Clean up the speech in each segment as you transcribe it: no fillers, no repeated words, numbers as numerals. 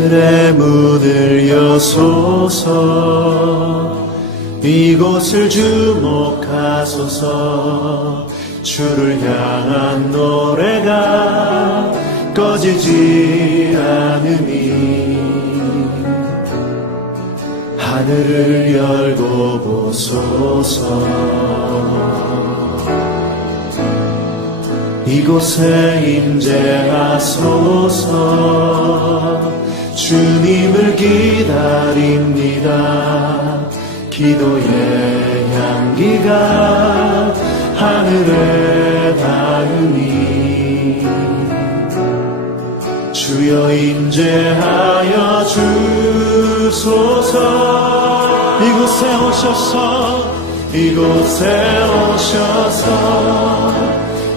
하늘의 문을 여소서. 이곳을 주목하소서. 주를 향한 노래가 꺼지지 않으니 하늘을 열고 보소서. 이곳에 임재하소서. 주님을 기다립니다. 기도의 향기가 하늘에 닿으니 주여 임재하여 주소서. 이곳에 오셔서, 이곳에 오셔서,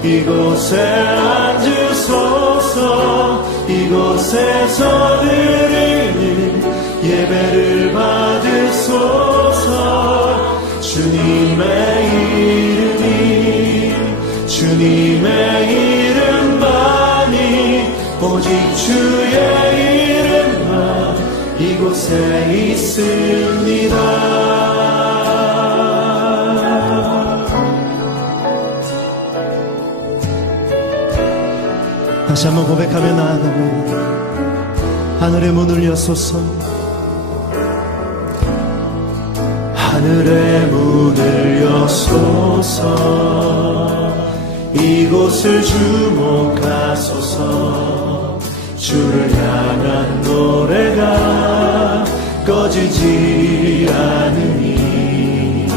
이곳에 앉으소서. 이곳에서 드리는 예배를 받으소서. 주님의 이름이, 주님의 이름만이, 오직 주의 이름만 이곳에 있습니다. 다시 한번 고백하며 나아가면 하늘의 문을 여소서. 하늘의 문을 여소서. 이곳을 주목하소서. 주를 향한 노래가 꺼지지 않으니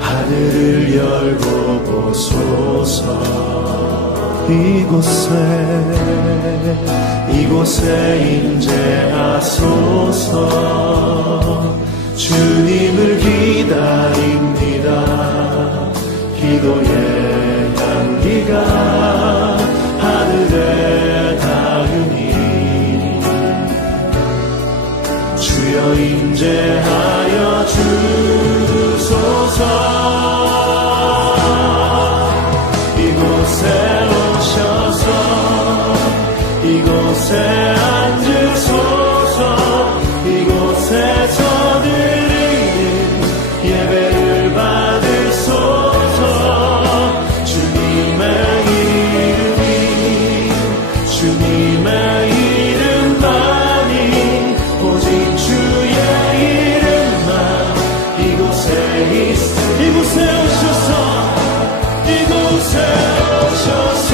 하늘을 열고 보소서. 이곳에 임재하소서. 주님을 기다립니다. 기도의 향기가 하늘에 닿으니 주여 임재하여 주소서. 이곳에 오셔서 이곳에 앉으소서. 이곳에서 드리는 예배를 받으소서. 주님의 이름이, 주님의 이름만이, 오직 주의 이름만 이곳에 이곳에 오셔서, 이곳에 오셔서,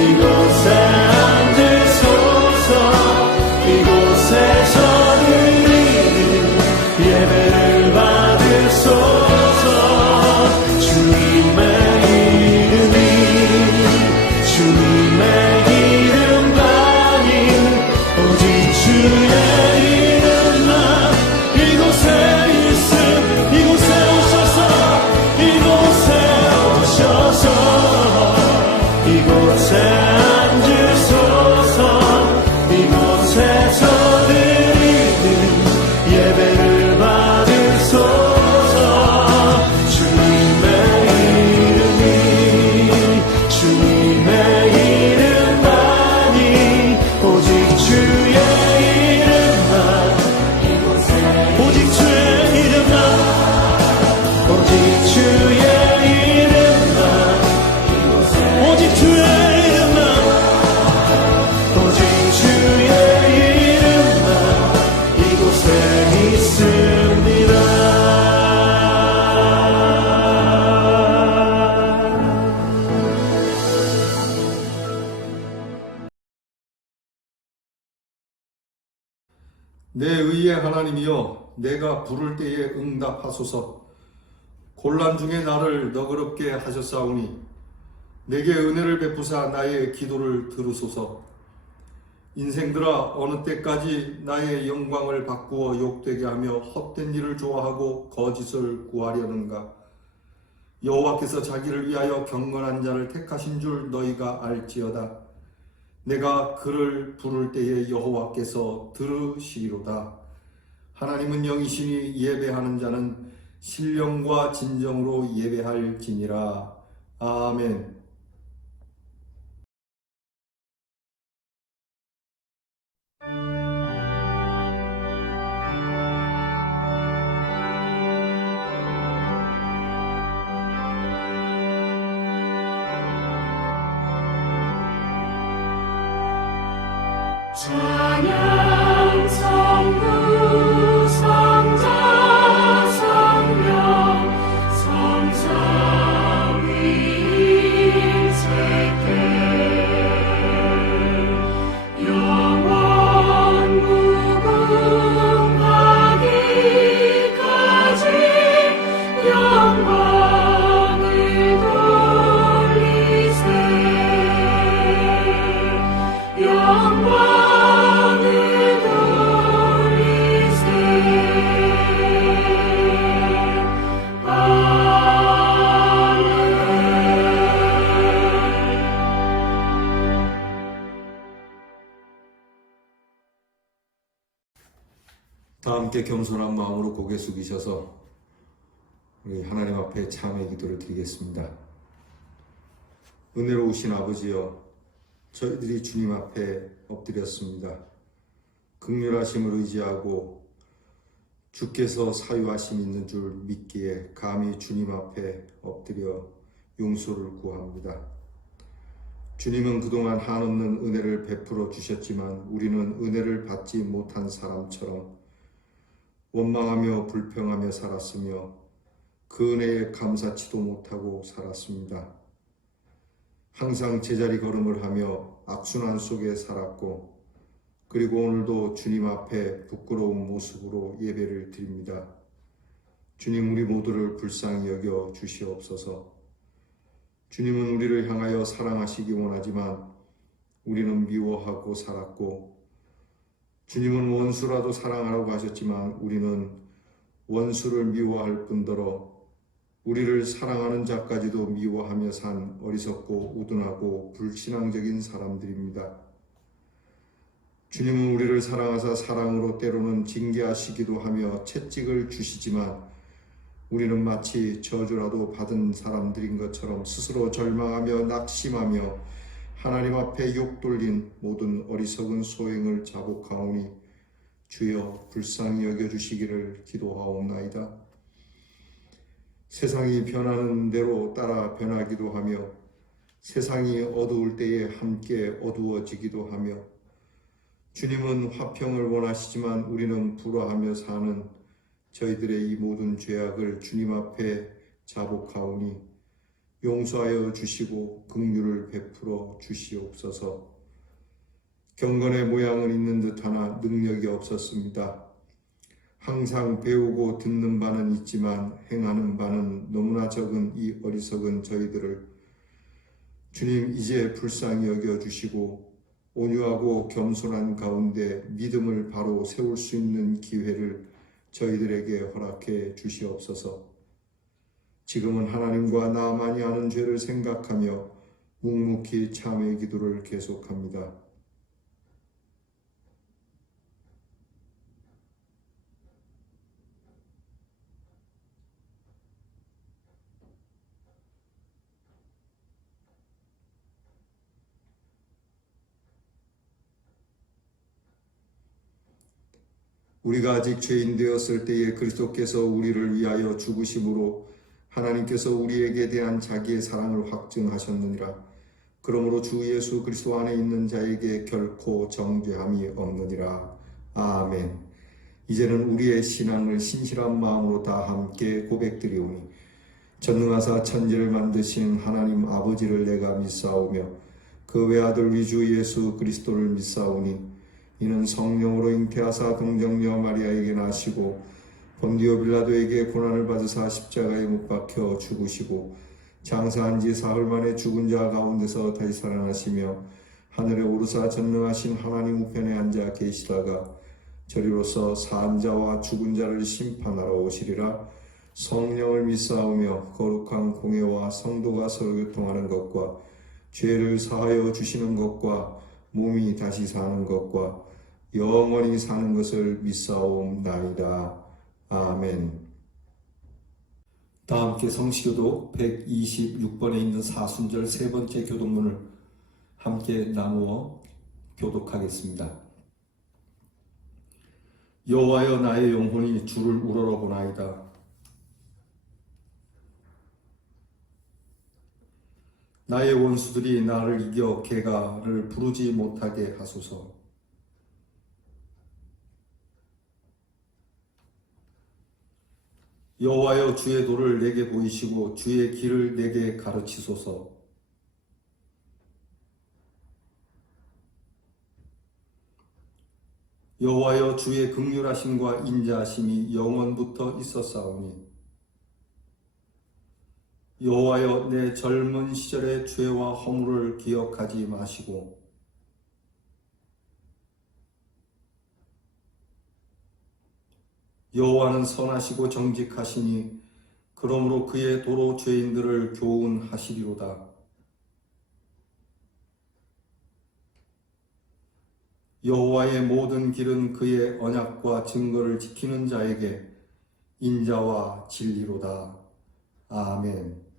이곳에 앉으소서. 이곳에서 드리는 예배를 받으소서. 주님의 이름이, 주님의 이름만이, 오직 주의 이름만 이곳에 있음. 이곳에 오셔서, 이곳에 오셔서, 이곳에 앉으소서. 이곳에서 드리는 예배를 받으소서. 주님의 이름이, 주님의 이름만이, 오직 주의 이름만, 오직 주의 이름만, 오직 주의 이름만, 오직 주의 이름만, 오직 주의 이름만 이곳에 있습니다. 내 의의 하나님이여, 내가 부를 때에 응답하소서. 곤란 중에 나를 너그럽게 하셨사오니 내게 은혜를 베푸사 나의 기도를 들으소서. 인생들아, 어느 때까지 나의 영광을 바꾸어 욕되게 하며 헛된 일을 좋아하고 거짓을 구하려는가? 여호와께서 자기를 위하여 경건한 자를 택하신 줄 너희가 알지어다. 내가 그를 부를 때에 여호와께서 들으시리로다. 하나님은 영이시니 예배하는 자는 신령과 진정으로 예배할지니라. 아멘. 찬양 성부 성자 성령 성삼위일 세계 영원 무궁하기까지 영광을 돌리세 영광을 돌리세 다 함께 겸손한 마음으로 고개 숙이셔서 우리 하나님 앞에 참회 기도를 드리겠습니다. 은혜로우신 아버지여, 저희들이 주님 앞에 엎드렸습니다. 긍휼하심을 의지하고 주께서 사유하심 있는 줄 믿기에 감히 주님 앞에 엎드려 용서를 구합니다. 주님은 그동안 한없는 은혜를 베풀어 주셨지만 우리는 은혜를 받지 못한 사람처럼 원망하며 불평하며 살았으며 그 은혜에 감사치도 못하고 살았습니다. 항상 제자리 걸음을 하며 악순환 속에 살았고 그리고 오늘도 주님 앞에 부끄러운 모습으로 예배를 드립니다. 주님, 우리 모두를 불쌍히 여겨 주시옵소서. 주님은 우리를 향하여 사랑하시기 원하지만 우리는 미워하고 살았고 주님은 원수라도 사랑하라고 하셨지만 우리는 원수를 미워할 뿐더러 우리를 사랑하는 자까지도 미워하며 산 어리석고 우둔하고 불신앙적인 사람들입니다. 주님은 우리를 사랑하사 사랑으로 때로는 징계하시기도 하며 채찍을 주시지만 우리는 마치 저주라도 받은 사람들인 것처럼 스스로 절망하며 낙심하며 하나님 앞에 욕돌린 모든 어리석은 소행을 자복하오니 주여 불쌍히 여겨주시기를 기도하옵나이다. 세상이 변하는 대로 따라 변하기도 하며 세상이 어두울 때에 함께 어두워지기도 하며 주님은 화평을 원하시지만 우리는 불화하며 사는 저희들의 이 모든 죄악을 주님 앞에 자복하오니 용서하여 주시고 긍휼을 베풀어 주시옵소서. 경건의 모양은 있는 듯하나 능력이 없었습니다. 항상 배우고 듣는 바는 있지만 행하는 바는 너무나 적은 이 어리석은 저희들을 주님 이제 불쌍히 여겨주시고 온유하고 겸손한 가운데 믿음을 바로 세울 수 있는 기회를 저희들에게 허락해 주시옵소서. 지금은 하나님과 나만이 아는 죄를 생각하며 묵묵히 참회 기도를 계속합니다. 우리가 아직 죄인 되었을 때에 그리스도께서 우리를 위하여 죽으심으로 하나님께서 우리에게 대한 자기의 사랑을 확증하셨느니라. 그러므로 주 예수 그리스도 안에 있는 자에게 결코 정죄함이 없느니라. 아멘. 이제는 우리의 신앙을 신실한 마음으로 다 함께 고백드리오니 전능하사 천지를 만드신 하나님 아버지를 내가 믿사오며 그 외아들 우리 주 예수 그리스도를 믿사오니 이는 성령으로 잉태하사 동정녀 마리아에게 나시고 본디오 빌라도에게 고난을 받으사 십자가에 못 박혀 죽으시고 장사한 지 사흘 만에 죽은 자 가운데서 다시 살아나시며 하늘에 오르사 전능하신 하나님 우편에 앉아 계시다가 저리로서 산 자와 죽은 자를 심판하러 오시리라. 성령을 믿사오며 거룩한 공예와 성도가 서로 교통하는 것과 죄를 사하여 주시는 것과 몸이 다시 사는 것과 영원히 사는 것을 믿사옵나이다. 아멘. 다 함께 성시교도 126번에 있는 사순절 세 번째 교독문을 함께 나누어 교독하겠습니다. 여호와여, 나의 영혼이 주를 우러러보나이다. 나의 원수들이 나를 이겨 개가를 부르지 못하게 하소서. 여호와여, 주의 도를 내게 보이시고 주의 길을 내게 가르치소서. 여호와여, 주의 긍휼하심과 인자하심이 영원부터 있었사오니 여호와여, 내 젊은 시절의 죄와 허물을 기억하지 마시고 여호와는 선하시고 정직하시니 그러므로 그의 도로 죄인들을 교훈하시리로다. 여호와의 모든 길은 그의 언약과 증거를 지키는 자에게 인자와 진리로다. 아멘.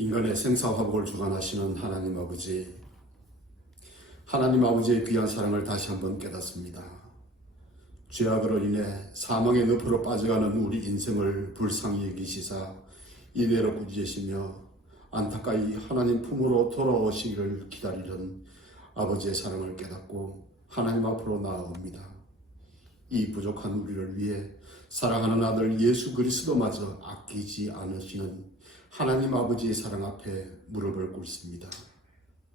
인간의 생사화복을 주관하시는 하나님 아버지, 하나님 아버지의 귀한 사랑을 다시 한번 깨닫습니다. 죄악으로 인해 사망의 늪으로 빠져가는 우리 인생을 불쌍히 여기시사 이대로 꾸짖으시며 안타까이 하나님 품으로 돌아오시기를 기다리는 아버지의 사랑을 깨닫고 하나님 앞으로 나아옵니다. 이 부족한 우리를 위해 사랑하는 아들 예수 그리스도마저 아끼지 않으시는 하나님 아버지의 사랑 앞에 무릎을 꿇습니다.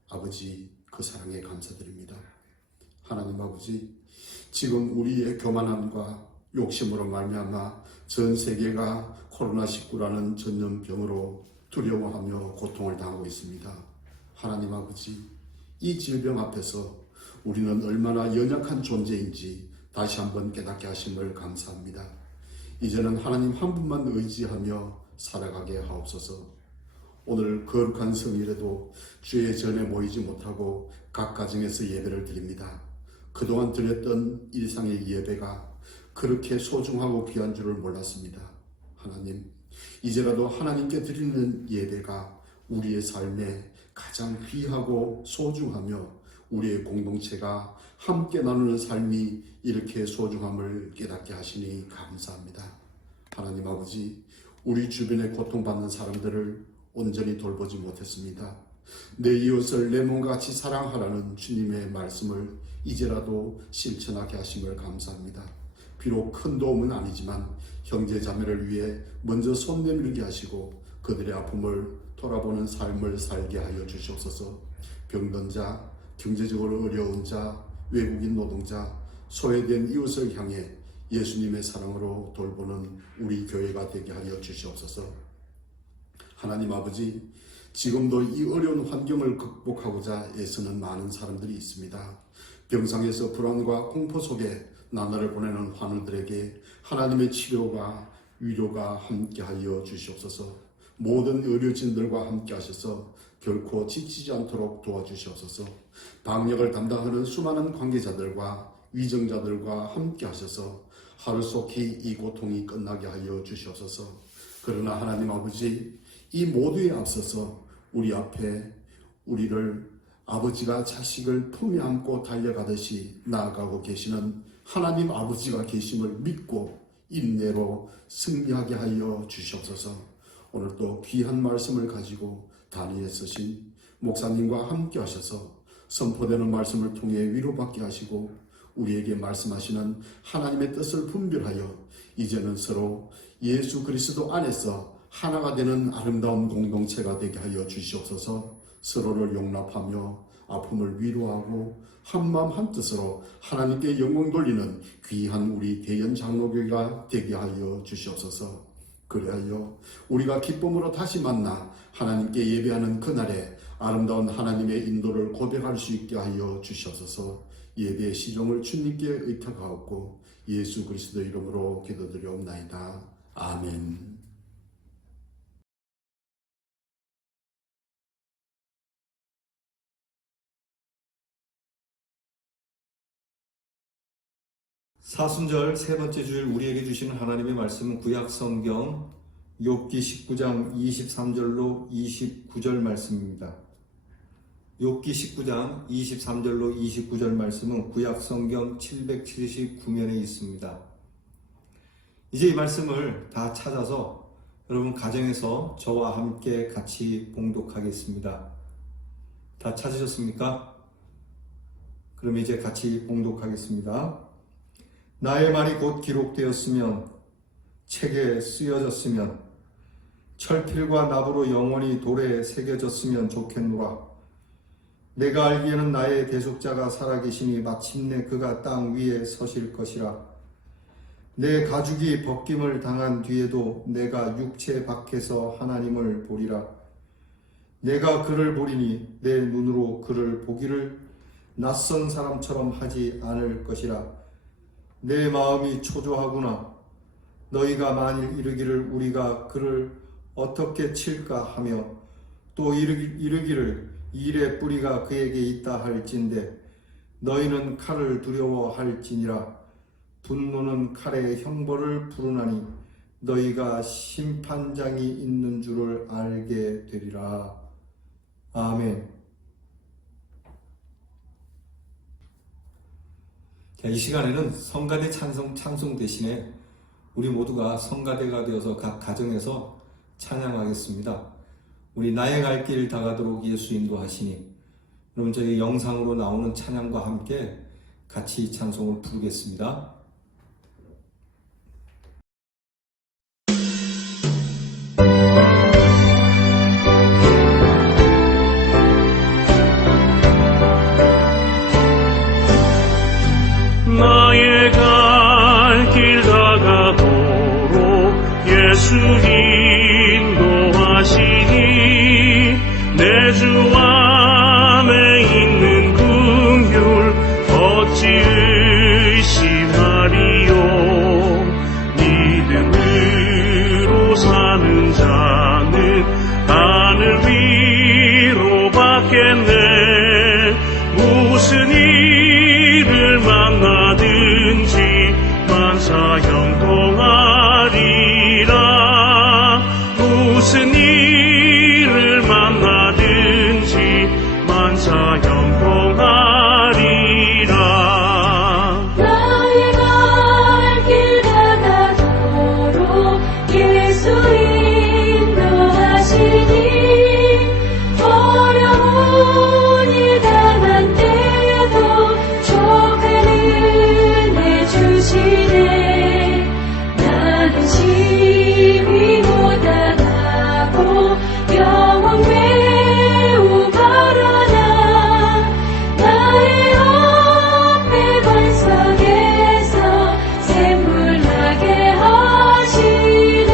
아버지 그 사랑에 감사드립니다. 하나님 아버지, 지금 우리의 교만함과 욕심으로 말미암아 전 세계가 코로나19라는 전염병으로 두려워하며 고통을 당하고 있습니다. 하나님 아버지, 이 질병 앞에서 우리는 얼마나 연약한 존재인지 다시 한번 깨닫게 하심을 감사합니다. 이제는 하나님 한 분만 의지하며 살아가게 하옵소서. 오늘 거룩한 성일에도 주의 전에 모이지 못하고 각 가정에서 예배를 드립니다. 그동안 드렸던 일상의 예배가 그렇게 소중하고 귀한 줄을 몰랐습니다. 하나님, 이제라도 하나님께 드리는 예배가 우리의 삶에 가장 귀하고 소중하며 우리의 공동체가 함께 나누는 삶이 이렇게 소중함을 깨닫게 하시니 감사합니다. 하나님 아버지, 우리 주변에 고통받는 사람들을 온전히 돌보지 못했습니다. 내 이웃을 내 몸같이 사랑하라는 주님의 말씀을 이제라도 실천하게 하심을 감사합니다. 비록 큰 도움은 아니지만 형제 자매를 위해 먼저 손 내밀게 하시고 그들의 아픔을 돌아보는 삶을 살게 하여 주시옵소서. 병든 자, 경제적으로 어려운 자, 외국인 노동자, 소외된 이웃을 향해 예수님의 사랑으로 돌보는 우리 교회가 되게 하여 주시옵소서. 하나님 아버지, 지금도 이 어려운 환경을 극복하고자 애쓰는 많은 사람들이 있습니다. 병상에서 불안과 공포 속에 나날을 보내는 환우들에게 하나님의 치료가 위로가 함께하여 주시옵소서. 모든 의료진들과 함께 하셔서 결코 지치지 않도록 도와주시옵소서. 방역을 담당하는 수많은 관계자들과 위정자들과 함께 하셔서 하루속히 이 고통이 끝나게 하여 주시옵소서. 그러나 하나님 아버지, 이 모두에 앞서서 우리 앞에 우리를 아버지가 자식을 품에 안고 달려가듯이 나아가고 계시는 하나님 아버지가 계심을 믿고 인내로 승리하게 하여 주시옵소서. 오늘도 귀한 말씀을 가지고 단위에 서신 목사님과 함께 하셔서 선포되는 말씀을 통해 위로받게 하시고 우리에게 말씀하시는 하나님의 뜻을 분별하여 이제는 서로 예수 그리스도 안에서 하나가 되는 아름다운 공동체가 되게 하여 주시옵소서. 서로를 용납하며 아픔을 위로하고 한마음 한뜻으로 하나님께 영광 돌리는 귀한 우리 대연 장로교회가 되게 하여 주시옵소서. 그리하여 우리가 기쁨으로 다시 만나 하나님께 예배하는 그날에 아름다운 하나님의 인도를 고백할 수 있게 하여 주시옵소서. 예배의 시종을 주님께 의탁하옵고 예수 그리스도 이름으로 기도드리옵나이다. 아멘. 사순절 세 번째 주일 우리에게 주시는 하나님의 말씀은 구약 성경 욥기 19장 23절로 29절 말씀입니다. 욥기 19장 23절로 29절 말씀은 구약 성경 779면에 있습니다. 이제 이 말씀을 다 찾아서 여러분 가정에서 저와 함께 같이 봉독하겠습니다. 다 찾으셨습니까? 그럼 이제 같이 봉독하겠습니다. 나의 말이 곧 기록되었으면 책에 쓰여졌으면 철필과 납으로 영원히 돌에 새겨졌으면 좋겠노라. 내가 알기에는 나의 대속자가 살아계시니 마침내 그가 땅 위에 서실 것이라. 내 가죽이 벗김을 당한 뒤에도 내가 육체 밖에서 하나님을 보리라. 내가 그를 보리니 내 눈으로 그를 보기를 낯선 사람처럼 하지 않을 것이라. 내 마음이 초조하구나. 너희가 만일 이르기를 우리가 그를 어떻게 칠까 하며 또 이르기를 일의 뿌리가 그에게 있다 할진대 너희는 칼을 두려워할지니라. 분노는 칼의 형벌을 부르나니 너희가 심판장이 있는 줄을 알게 되리라. 아멘. 자, 이 시간에는 성가대 찬송 대신에 우리 모두가 성가대가 되어서 각 가정에서 찬양하겠습니다. 우리 나의 갈 길 다가도록 예수 인도하시니. 여러분, 저희 영상으로 나오는 찬양과 함께 같이 찬송을 부르겠습니다. 예수 인도하시니 내 주 안에 있는 긍휼 어찌 의심하리요. 믿음으로 사는 자는 하늘 위로 받겠네. 무슨 일을 만나든지 만사 형통하리라. 무슨 일을 만나든지 만사 형통하리라. 나의 갈 길 다가도록 예수 인도하시니 어려운 일 당한 때에도 족한 은혜 주시네. 나는 심히 고단하고 영혼 매우 가라나 나의 앞에 반석에서 샘물 나게 하시네.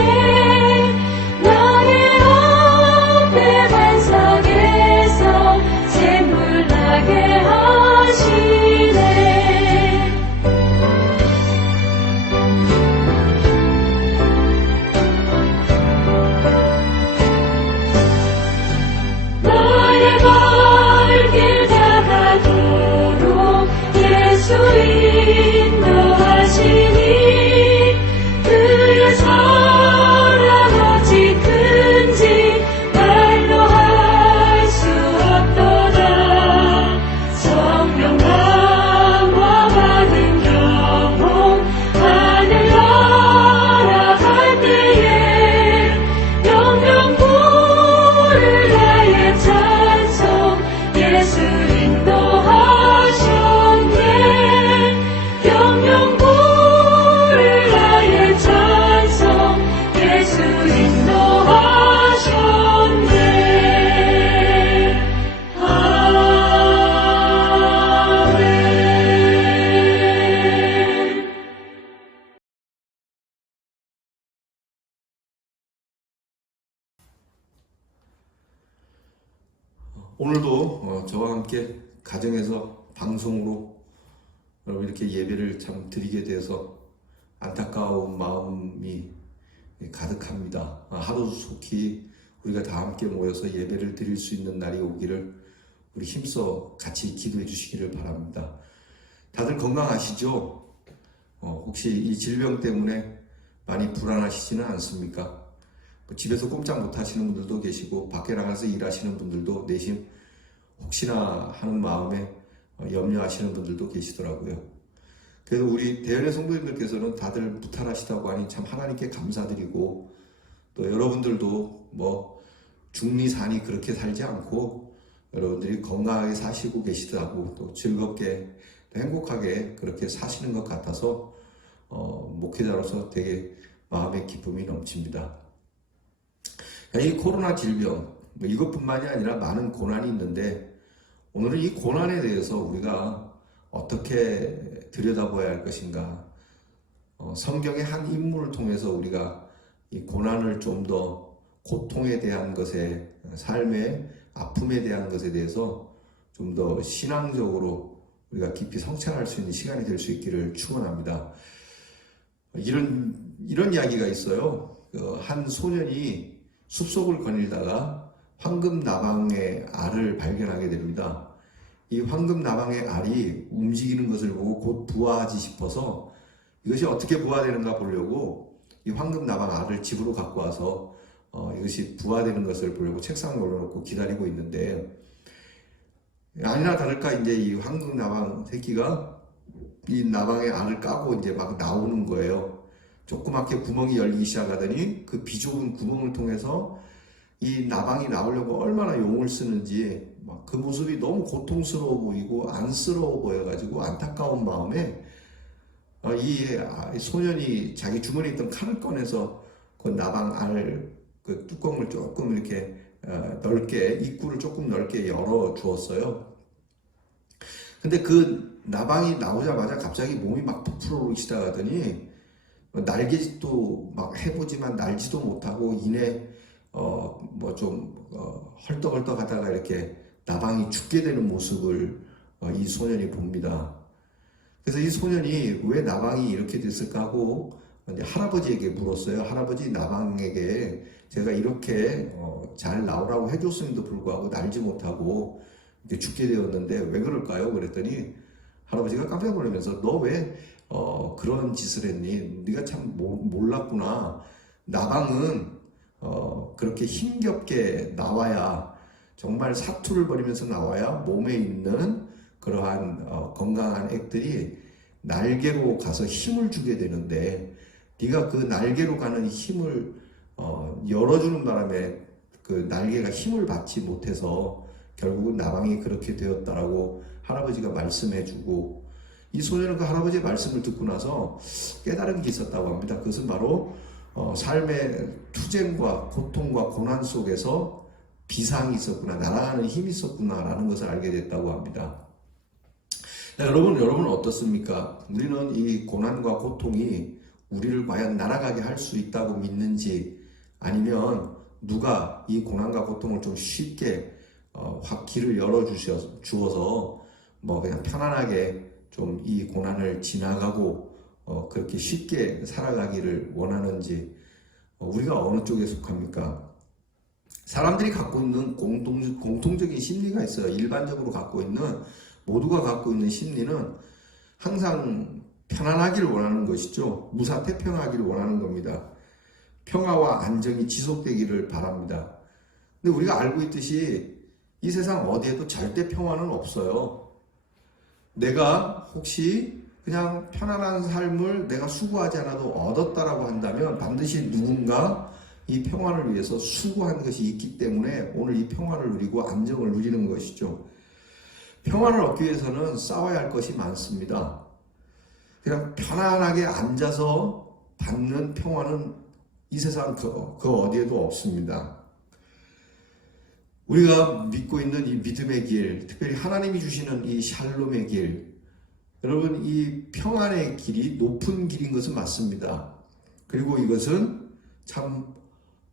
나의 앞에 반석에서 샘물 나게 하시네. 나의 갈 길 다가도록 예수 인도하시니 그의 사랑 어찌 큰지 말로 할 수 없도다. 성령 강화 받은 영혼 하늘 날아갈 때에 영영 부를 나의 찬송 예수 인도하셨네. 영영 부를 나의 찬송 예수 인도하셨네. 아멘. 오늘도 저와 함께 가정에서 방송으로 이렇게 예배를 참 드리게 돼서 안타까운 마음이 가득합니다. 하루속히 우리가 다 함께 모여서 예배를 드릴 수 있는 날이 오기를 우리 힘써 같이 기도해 주시기를 바랍니다. 다들 건강하시죠? 혹시 이 질병 때문에 많이 불안하시지는 않습니까? 집에서 꼼짝 못 하시는 분들도 계시고 밖에 나가서 일하시는 분들도 내심 혹시나 하는 마음에 염려하시는 분들도 계시더라고요. 그래서 우리 대연의 성도님들께서는 다들 무탈하시다고 하니 참 하나님께 감사드리고, 또 여러분들도 뭐 중리산이 그렇게 살지 않고 여러분들이 건강하게 사시고 계시다고, 또 즐겁게 행복하게 그렇게 사시는 것 같아서 목회자로서 되게 마음의 기쁨이 넘칩니다. 이 코로나 질병, 이것뿐만이 아니라 많은 고난이 있는데, 오늘은 이 고난에 대해서 우리가 어떻게 들여다봐야 할 것인가, 성경의 한 인물을 통해서 우리가 이 고난을 좀 더, 고통에 대한 것에, 삶의 아픔에 대한 것에 대해서 좀 더 신앙적으로 우리가 깊이 성찰할 수 있는 시간이 될 수 있기를 축원합니다. 이런 이야기가 있어요. 한 소년이 숲속을 거닐다가 황금나방의 알을 발견하게 됩니다. 이 황금나방의 알이 움직이는 것을 보고 곧 부화하지 싶어서 이것이 어떻게 부화되는가 보려고 이 황금나방 알을 집으로 갖고 와서 이것이 부화되는 것을 보려고 책상에 올려놓고 기다리고 있는데, 아니나 다를까 이제 이 황금나방 새끼가 이 나방의 알을 까고 이제 막 나오는 거예요. 조그맣게 구멍이 열리기 시작하더니 그 비좁은 구멍을 통해서 이 나방이 나오려고 얼마나 용을 쓰는지 막 그 모습이 너무 고통스러워 보이고 안쓰러워 보여가지고 안타까운 마음에 이 소년이 자기 주머니에 있던 칼을 꺼내서 그 나방 알 그 뚜껑을 조금 이렇게 넓게, 입구를 조금 넓게 열어 주었어요. 근데 그 나방이 나오자마자 갑자기 몸이 막 부풀어 오르기 시작하더니 날개짓도 막 해보지만 날지도 못하고 이내 헐떡헐떡 하다가 이렇게 나방이 죽게 되는 모습을 이 소년이 봅니다. 그래서 이 소년이 왜 나방이 이렇게 됐을까 하고 이제 할아버지에게 물었어요. 할아버지, 나방에게 제가 이렇게 잘 나오라고 해줬음에도 불구하고 날지 못하고 이렇게 죽게 되었는데 왜 그럴까요? 그랬더니 할아버지가 깜짝 놀라면서 너 왜 그런 짓을 했니? 네가 참 몰랐구나. 나방은 그렇게 힘겹게 나와야, 정말 사투를 벌이면서 나와야 몸에 있는 그러한 건강한 액들이 날개로 가서 힘을 주게 되는데, 네가 그 날개로 가는 힘을 열어주는 바람에 그 날개가 힘을 받지 못해서 결국은 나방이 그렇게 되었다라고 할아버지가 말씀해주고, 이 소년은 그 할아버지의 말씀을 듣고 나서 깨달은 게 있었다고 합니다. 그것은 바로 삶의 투쟁과 고통과 고난 속에서 비상이 있었구나, 날아가는 힘이 있었구나라는 것을 알게 됐다고 합니다. 자, 여러분 어떻습니까? 우리는 이 고난과 고통이 우리를 과연 날아가게 할 수 있다고 믿는지, 아니면 누가 이 고난과 고통을 좀 쉽게 확 길을 열어주어서 그냥 편안하게 좀 이 고난을 지나가고 그렇게 쉽게 살아가기를 원하는지, 우리가 어느 쪽에 속합니까? 사람들이 갖고 있는 공통적인 심리가 있어요. 일반적으로 갖고 있는, 모두가 갖고 있는 심리는 항상 편안하기를 원하는 것이죠. 무사태평하기를 원하는 겁니다. 평화와 안정이 지속되기를 바랍니다. 근데 우리가 알고 있듯이 이 세상 어디에도 절대 평화는 없어요. 내가 혹시 그냥 편안한 삶을 내가 수고하지 않아도 얻었다라고 한다면 반드시 누군가 이 평화를 위해서 수고한 것이 있기 때문에 오늘 이 평화를 누리고 안정을 누리는 것이죠. 평화를 얻기 위해서는 싸워야 할 것이 많습니다. 그냥 편안하게 앉아서 받는 평화는 이 세상 그 어디에도 없습니다. 우리가 믿고 있는 이 믿음의 길, 특별히 하나님이 주시는 이 샬롬의 길, 여러분, 이 평안의 길이 높은 길인 것은 맞습니다. 그리고 이것은 참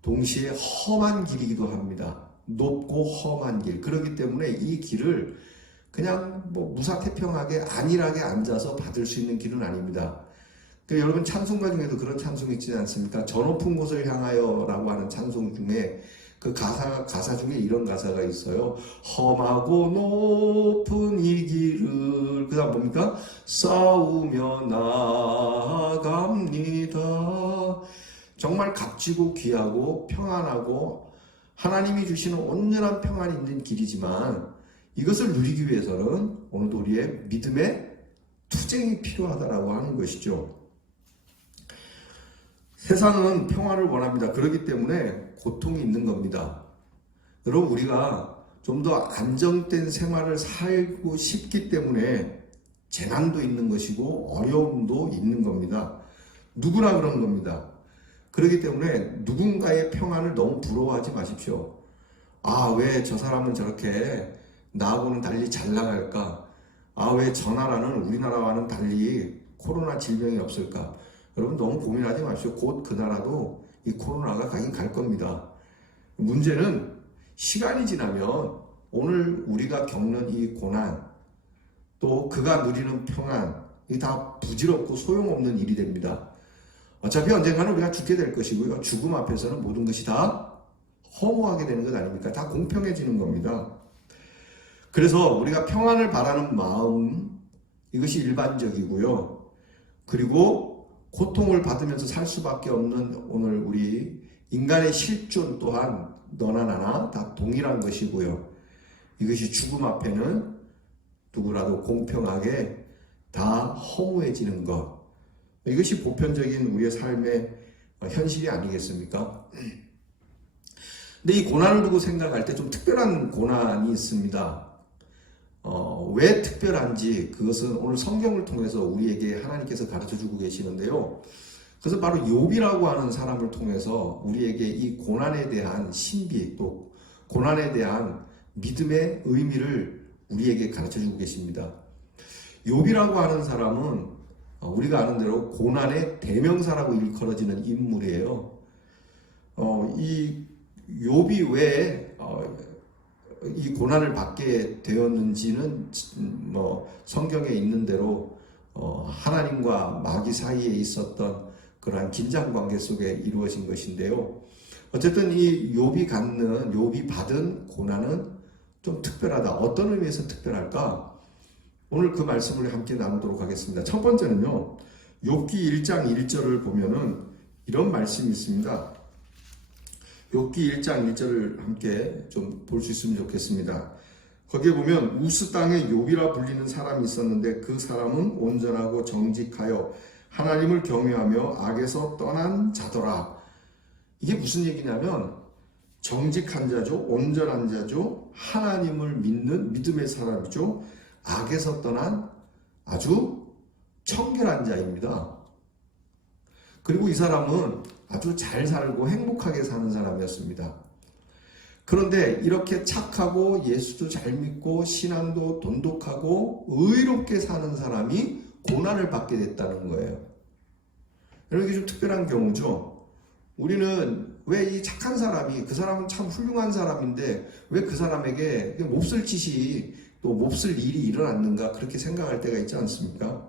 동시에 험한 길이기도 합니다. 높고 험한 길. 그렇기 때문에 이 길을 그냥 무사태평하게 안일하게 앉아서 받을 수 있는 길은 아닙니다. 그러니까 여러분, 찬송가 중에도 그런 찬송이 있지 않습니까? 저 높은 곳을 향하여 라고 하는 찬송 중에 그 가사 중에 이런 가사가 있어요. 험하고 높은 이 길을, 그 다음 뭡니까? 싸우며 나아갑니다. 정말 값지고 귀하고 평안하고 하나님이 주시는 온전한 평안이 있는 길이지만, 이것을 누리기 위해서는 오늘도 우리의 믿음의 투쟁이 필요하다라고 하는 것이죠. 세상은 평화를 원합니다. 그렇기 때문에 고통이 있는 겁니다. 여러분, 우리가 좀 더 안정된 생활을 살고 싶기 때문에 재난도 있는 것이고 어려움도 있는 겁니다. 누구나 그런 겁니다. 그렇기 때문에 누군가의 평안을 너무 부러워하지 마십시오. 아, 왜 저 사람은 저렇게 나하고는 달리 잘 나갈까? 아, 왜 저 나라는 우리나라와는 달리 코로나 질병이 없을까? 여러분, 너무 고민하지 마십시오. 곧 그 나라도 이 코로나가 가긴 갈 겁니다. 문제는 시간이 지나면 오늘 우리가 겪는 이 고난, 또 그가 누리는 평안, 이게 다 부질없고 소용없는 일이 됩니다. 어차피 언젠가는 우리가 죽게 될 것이고요. 죽음 앞에서는 모든 것이 다 허무하게 되는 것 아닙니까? 다 공평해지는 겁니다. 그래서 우리가 평안을 바라는 마음, 이것이 일반적이고요. 그리고 고통을 받으면서 살 수밖에 없는 오늘 우리 인간의 실존 또한 너나 나나 다 동일한 것이고요. 이것이 죽음 앞에는 누구라도 공평하게 다 허무해지는 것, 이것이 보편적인 우리의 삶의 현실이 아니겠습니까? 근데 이 고난을 두고 생각할 때 좀 특별한 고난이 있습니다. 왜 특별한지 그것은 오늘 성경을 통해서 우리에게 하나님께서 가르쳐주고 계시는데요. 그것은 바로 욥이라고 하는 사람을 통해서 우리에게 이 고난에 대한 신비, 또 고난에 대한 믿음의 의미를 우리에게 가르쳐주고 계십니다. 욥이라고 하는 사람은 우리가 아는 대로 고난의 대명사라고 일컬어지는 인물이에요. 이 욥이 왜 이 고난을 받게 되었는지는 뭐 성경에 있는 대로 하나님과 마귀 사이에 있었던 그러한 긴장 관계 속에 이루어진 것인데요. 어쨌든 이 욥이 받은 고난은 좀 특별하다. 어떤 의미에서 특별할까? 오늘 그 말씀을 함께 나누도록 하겠습니다. 첫 번째는요, 욥기 1장 1절을 보면은 이런 말씀이 있습니다. 욥기 1장 1절을 함께 좀 볼 수 있으면 좋겠습니다. 거기에 보면 우스 땅에 욥이라 불리는 사람이 있었는데 그 사람은 온전하고 정직하여 하나님을 경외하며 악에서 떠난 자더라. 이게 무슨 얘기냐면 정직한 자죠, 온전한 자죠, 하나님을 믿는 믿음의 사람이죠, 악에서 떠난 아주 청결한 자입니다. 그리고 이 사람은 아주 잘 살고 행복하게 사는 사람이었습니다. 그런데 이렇게 착하고 예수도 잘 믿고 신앙도 돈독하고 의롭게 사는 사람이 고난을 받게 됐다는 거예요. 여러분, 이게 좀 특별한 경우죠. 우리는 왜 이 착한 사람이, 그 사람은 참 훌륭한 사람인데 왜 그 사람에게 몹쓸 짓이 또 몹쓸 일이 일어났는가, 그렇게 생각할 때가 있지 않습니까?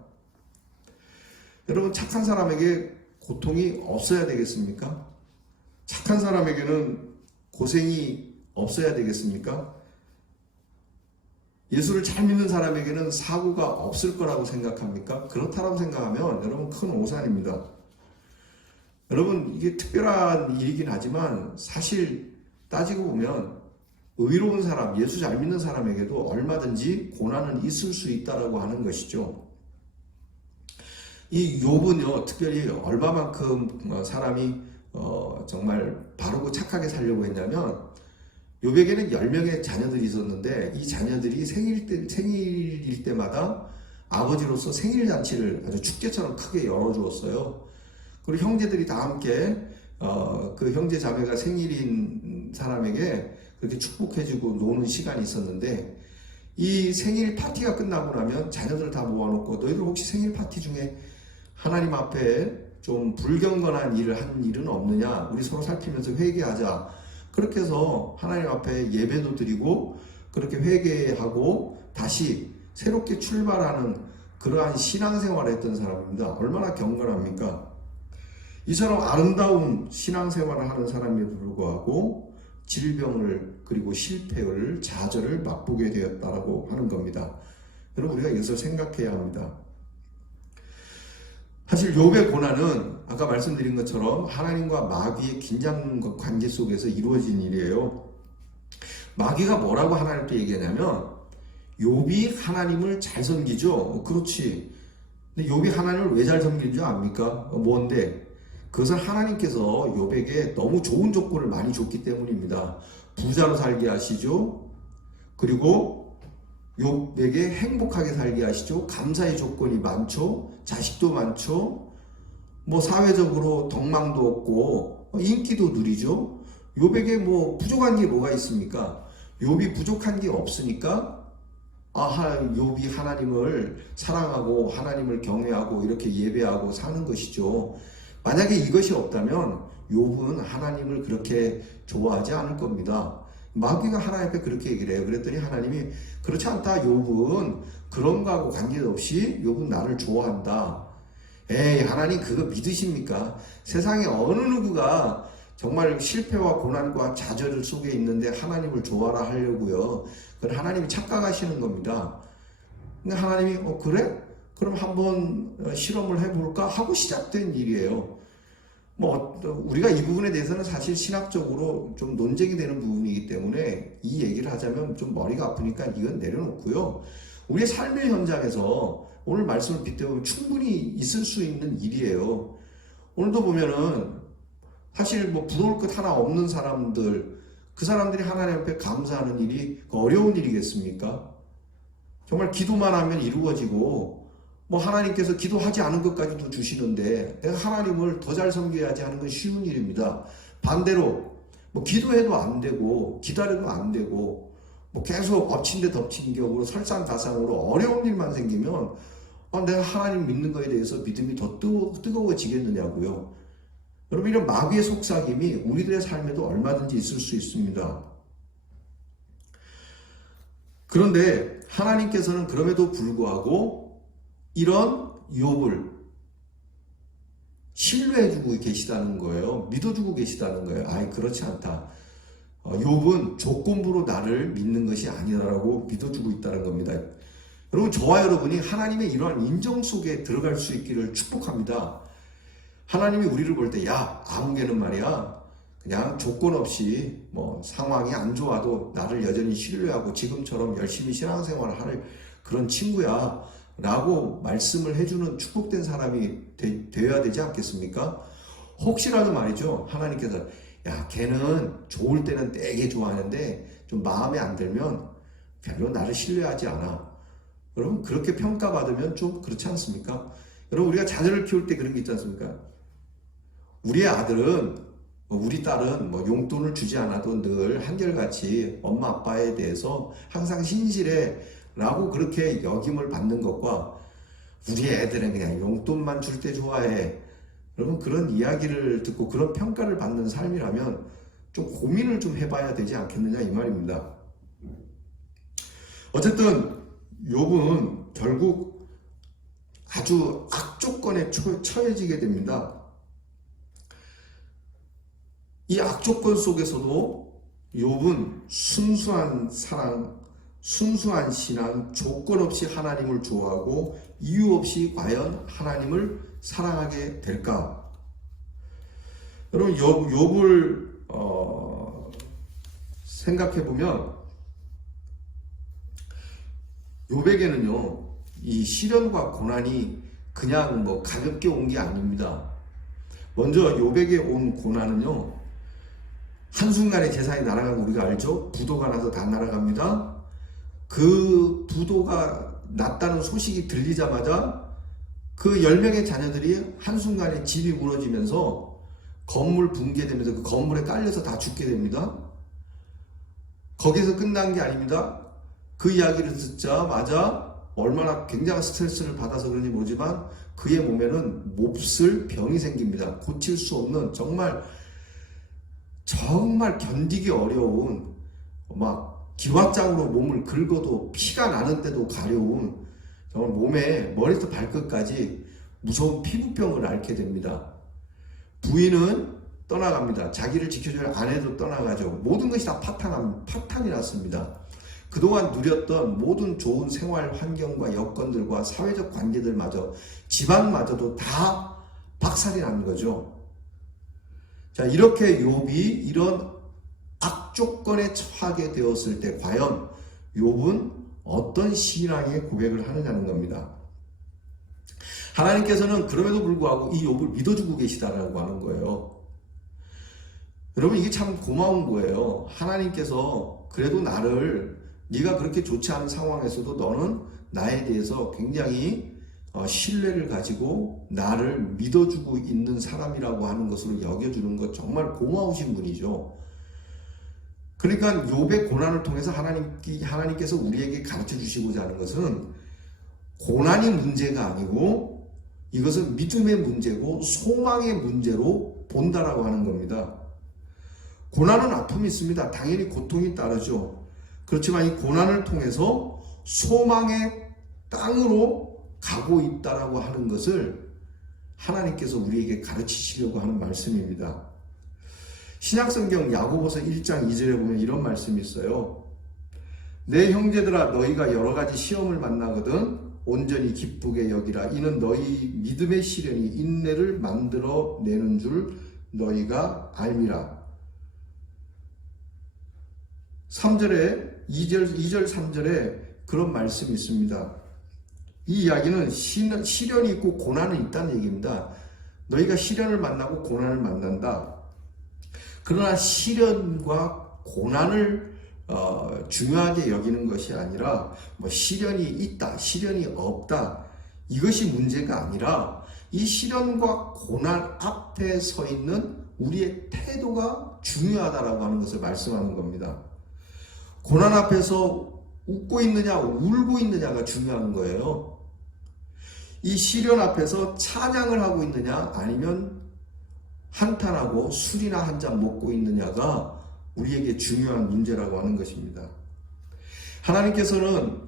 여러분, 착한 사람에게 고통이 없어야 되겠습니까? 착한 사람에게는 고생이 없어야 되겠습니까? 예수를 잘 믿는 사람에게는 사고가 없을 거라고 생각합니까? 그렇다고 생각하면 여러분, 큰 오산입니다. 여러분, 이게 특별한 일이긴 하지만 사실 따지고 보면 의로운 사람, 예수 잘 믿는 사람에게도 얼마든지 고난은 있을 수 있다라고 하는 것이죠. 이 욥은요, 특별히 얼마만큼 사람이 정말 바르고 착하게 살려고 했냐면, 욥에게는 10명의 자녀들이 있었는데 이 자녀들이 생일일 때마다 아버지로서 생일잔치를 아주 축제처럼 크게 열어주었어요. 그리고 형제들이 다 함께 그 형제 자매가 생일인 사람에게 그렇게 축복해주고 노는 시간이 있었는데, 이 생일 파티가 끝나고 나면 자녀들을 다 모아놓고 너희들 혹시 생일 파티 중에 하나님 앞에 좀 불경건한 일을 한 일은 없느냐, 우리 서로 살피면서 회개하자. 그렇게 해서 하나님 앞에 예배도 드리고 그렇게 회개하고 다시 새롭게 출발하는 그러한 신앙생활을 했던 사람입니다. 얼마나 경건합니까? 이 사람 아름다운 신앙생활을 하는 사람에도 불구하고 질병을, 그리고 실패를, 좌절을 맛보게 되었다라고 하는 겁니다. 여러분, 우리가 이것을 생각해야 합니다. 사실 욥의 고난은 아까 말씀드린 것처럼 하나님과 마귀의 긴장 관계 속에서 이루어진 일이에요. 마귀가 뭐라고 하나님께 얘기하냐면, 욥이 하나님을 잘 섬기죠. 그렇지. 근데 욥이 하나님을 왜 잘 섬기는 줄 압니까? 뭔데? 그것은 하나님께서 욥에게 너무 좋은 조건을 많이 줬기 때문입니다. 부자로 살게 하시죠. 그리고 욥에게 행복하게 살게 하시죠. 감사의 조건이 많죠. 자식도 많죠. 뭐 사회적으로 덕망도 없고 인기도 누리죠. 욥에게 뭐 부족한 게 뭐가 있습니까? 욥이 부족한 게 없으니까 욥이 하나님을 사랑하고 하나님을 경외하고 이렇게 예배하고 사는 것이죠. 만약에 이것이 없다면 욥은 하나님을 그렇게 좋아하지 않을 겁니다. 마귀가 하나님 앞에 그렇게 얘기를 해요. 그랬더니 하나님이 그렇지 않다. 욥은 그런 거하고 관계없이 욥은 나를 좋아한다. 에이, 하나님 그거 믿으십니까? 세상에 어느 누구가 정말 실패와 고난과 좌절 속에 있는데 하나님을 좋아라 하려고요. 그건 하나님이 착각하시는 겁니다. 근데 하나님이 그래? 그럼 한번 실험을 해볼까? 하고 시작된 일이에요. 뭐 우리가 이 부분에 대해서는 사실 신학적으로 좀 논쟁이 되는 부분이기 때문에 이 얘기를 하자면 좀 머리가 아프니까 이건 내려놓고요. 우리의 삶의 현장에서 오늘 말씀을 빗대보면 충분히 있을 수 있는 일이에요. 오늘도 보면은 사실 뭐 부러울 것 하나 없는 사람들, 그 사람들이 하나님 앞에 감사하는 일이 어려운 일이겠습니까? 정말 기도만 하면 이루어지고 뭐 하나님께서 기도하지 않은 것까지도 주시는데 내가 하나님을 더 잘 섬겨야지 하는 건 쉬운 일입니다. 반대로 뭐 기도해도 안 되고 기다려도 안 되고 뭐 계속 엎친 데 덮친 격으로 설상가상으로 어려운 일만 생기면 내가 하나님 믿는 거에 대해서 믿음이 더 뜨거워지겠느냐고요. 여러분, 이런 마귀의 속삭임이 우리들의 삶에도 얼마든지 있을 수 있습니다. 그런데 하나님께서는 그럼에도 불구하고 이런 욥을 신뢰해주고 계시다는 거예요. 믿어주고 계시다는 거예요. 그렇지 않다. 욥은 조건부로 나를 믿는 것이 아니다라고 믿어주고 있다는 겁니다. 여러분, 저와 여러분이 하나님의 이러한 인정 속에 들어갈 수 있기를 축복합니다. 하나님이 우리를 볼 때, 야, 아무개는 말이야, 그냥 조건 없이 상황이 안 좋아도 나를 여전히 신뢰하고 지금처럼 열심히 신앙생활을 할 그런 친구야 라고 말씀을 해주는 축복된 사람이 되어야 되지 않겠습니까? 혹시라도 말이죠, 하나님께서 야, 걔는 좋을 때는 되게 좋아하는데 좀 마음에 안 들면 별로 나를 신뢰하지 않아. 여러분, 그렇게 평가받으면 좀 그렇지 않습니까? 여러분, 우리가 자녀를 키울 때 그런 게 있지 않습니까? 우리의 아들은, 우리 딸은 용돈을 주지 않아도 늘 한결같이 엄마 아빠에 대해서 항상 신실해 라고 그렇게 여김을 받는 것과, 우리 애들은 그냥 용돈만 줄 때 좋아해, 여러분, 그런 이야기를 듣고 그런 평가를 받는 삶이라면 좀 고민을 좀 해봐야 되지 않겠느냐 이 말입니다. 어쨌든 욥은 결국 아주 악조건에 처해지게 됩니다. 이 악조건 속에서도 욥은 순수한 사랑, 순수한 신앙, 조건 없이 하나님을 좋아하고 이유 없이 과연 하나님을 사랑하게 될까? 여러분, 욥을 생각해 보면 욥에게는요, 이 시련과 고난이 그냥 가볍게 온 게 아닙니다. 먼저 욥에게 온 고난은요, 한순간에 재산이 날아가는 거 우리가 알죠? 부도가 나서 다 날아갑니다. 그 부도가 났다는 소식이 들리자마자 그 10명의 자녀들이 한순간에 집이 무너지면서 건물 붕괴되면서 그 건물에 깔려서 다 죽게 됩니다. 거기서 끝난 게 아닙니다. 그 이야기를 듣자마자 얼마나 굉장한 스트레스를 받아서 그런지 모르지만 그의 몸에는 몹쓸 병이 생깁니다. 고칠 수 없는 정말 견디기 어려운, 기왓장으로 몸을 긁어도 피가 나는데도 가려운, 정말 몸에 머리부터 발끝까지 무서운 피부병을 앓게 됩니다. 부인은 떠나갑니다. 자기를 지켜줄 아내도 떠나가죠. 모든 것이 다 파탄이 났습니다. 그동안 누렸던 모든 좋은 생활 환경과 여건들과 사회적 관계들마저, 집안마저도 다 박살이 난 거죠. 자, 이렇게 욥이 이런 악조건에 처하게 되었을 때 과연 욥은 어떤 신앙의 고백을 하느냐는 겁니다. 하나님께서는 그럼에도 불구하고 이 욥을 믿어주고 계시다라고 하는 거예요. 여러분, 이게 참 고마운 거예요. 하나님께서 그래도 나를, 네가 그렇게 좋지 않은 상황에서도 너는 나에 대해서 굉장히 신뢰를 가지고 나를 믿어주고 있는 사람이라고 하는 것으로 여겨주는 것, 정말 고마우신 분이죠. 그러니까 욥의 고난을 통해서 하나님께서 우리에게 가르쳐 주시고자 하는 것은 고난이 문제가 아니고 이것은 믿음의 문제고 소망의 문제로 본다라고 하는 겁니다. 고난은 아픔이 있습니다. 당연히 고통이 따르죠. 그렇지만 이 고난을 통해서 소망의 땅으로 가고 있다라고 하는 것을 하나님께서 우리에게 가르치시려고 하는 말씀입니다. 신약성경 야고보서 1장 2절에 보면 이런 말씀이 있어요. 내 형제들아, 너희가 여러 가지 시험을 만나거든 온전히 기쁘게 여기라. 이는 너희 믿음의 시련이 인내를 만들어내는 줄 너희가 알미라. 3절에 2절 3절에 그런 말씀이 있습니다. 이 이야기는 시련이 있고 고난은 있다는 얘기입니다. 너희가 시련을 만나고 고난을 만난다. 그러나 시련과 고난을 중요하게 여기는 것이 아니라 시련이 있다, 시련이 없다, 이것이 문제가 아니라 이 시련과 고난 앞에 서 있는 우리의 태도가 중요하다라고 하는 것을 말씀하는 겁니다. 고난 앞에서 웃고 있느냐 울고 있느냐가 중요한 거예요. 이 시련 앞에서 찬양을 하고 있느냐 아니면 한탄하고 술이나 한 잔 먹고 있느냐가 우리에게 중요한 문제라고 하는 것입니다. 하나님께서는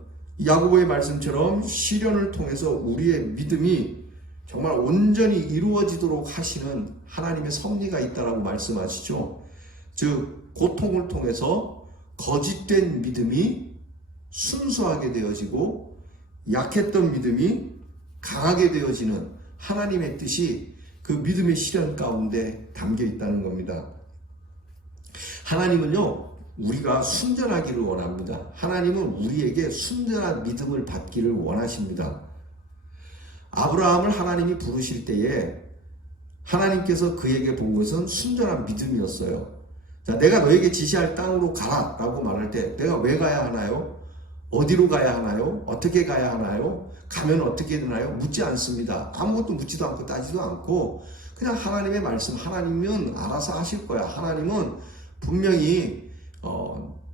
야고보의 말씀처럼 시련을 통해서 우리의 믿음이 정말 온전히 이루어지도록 하시는 하나님의 섭리가 있다라고 말씀하시죠. 즉 고통을 통해서 거짓된 믿음이 순수하게 되어지고 약했던 믿음이 강하게 되어지는 하나님의 뜻이 그 믿음의 시련 가운데 담겨 있다는 겁니다. 하나님은요, 우리가 순전하기를 원합니다. 하나님은 우리에게 순전한 믿음을 받기를 원하십니다. 아브라함을 하나님이 부르실 때에 하나님께서 그에게 본 것은 순전한 믿음이었어요. 자, 내가 너에게 지시할 땅으로 가라 라고 말할 때 내가 왜 가야 하나요? 어디로 가야 하나요? 어떻게 가야 하나요? 가면 어떻게 되나요? 묻지 않습니다. 아무것도 묻지도 않고 따지도 않고 그냥 하나님의 말씀, 하나님은 알아서 하실 거야. 하나님은 분명히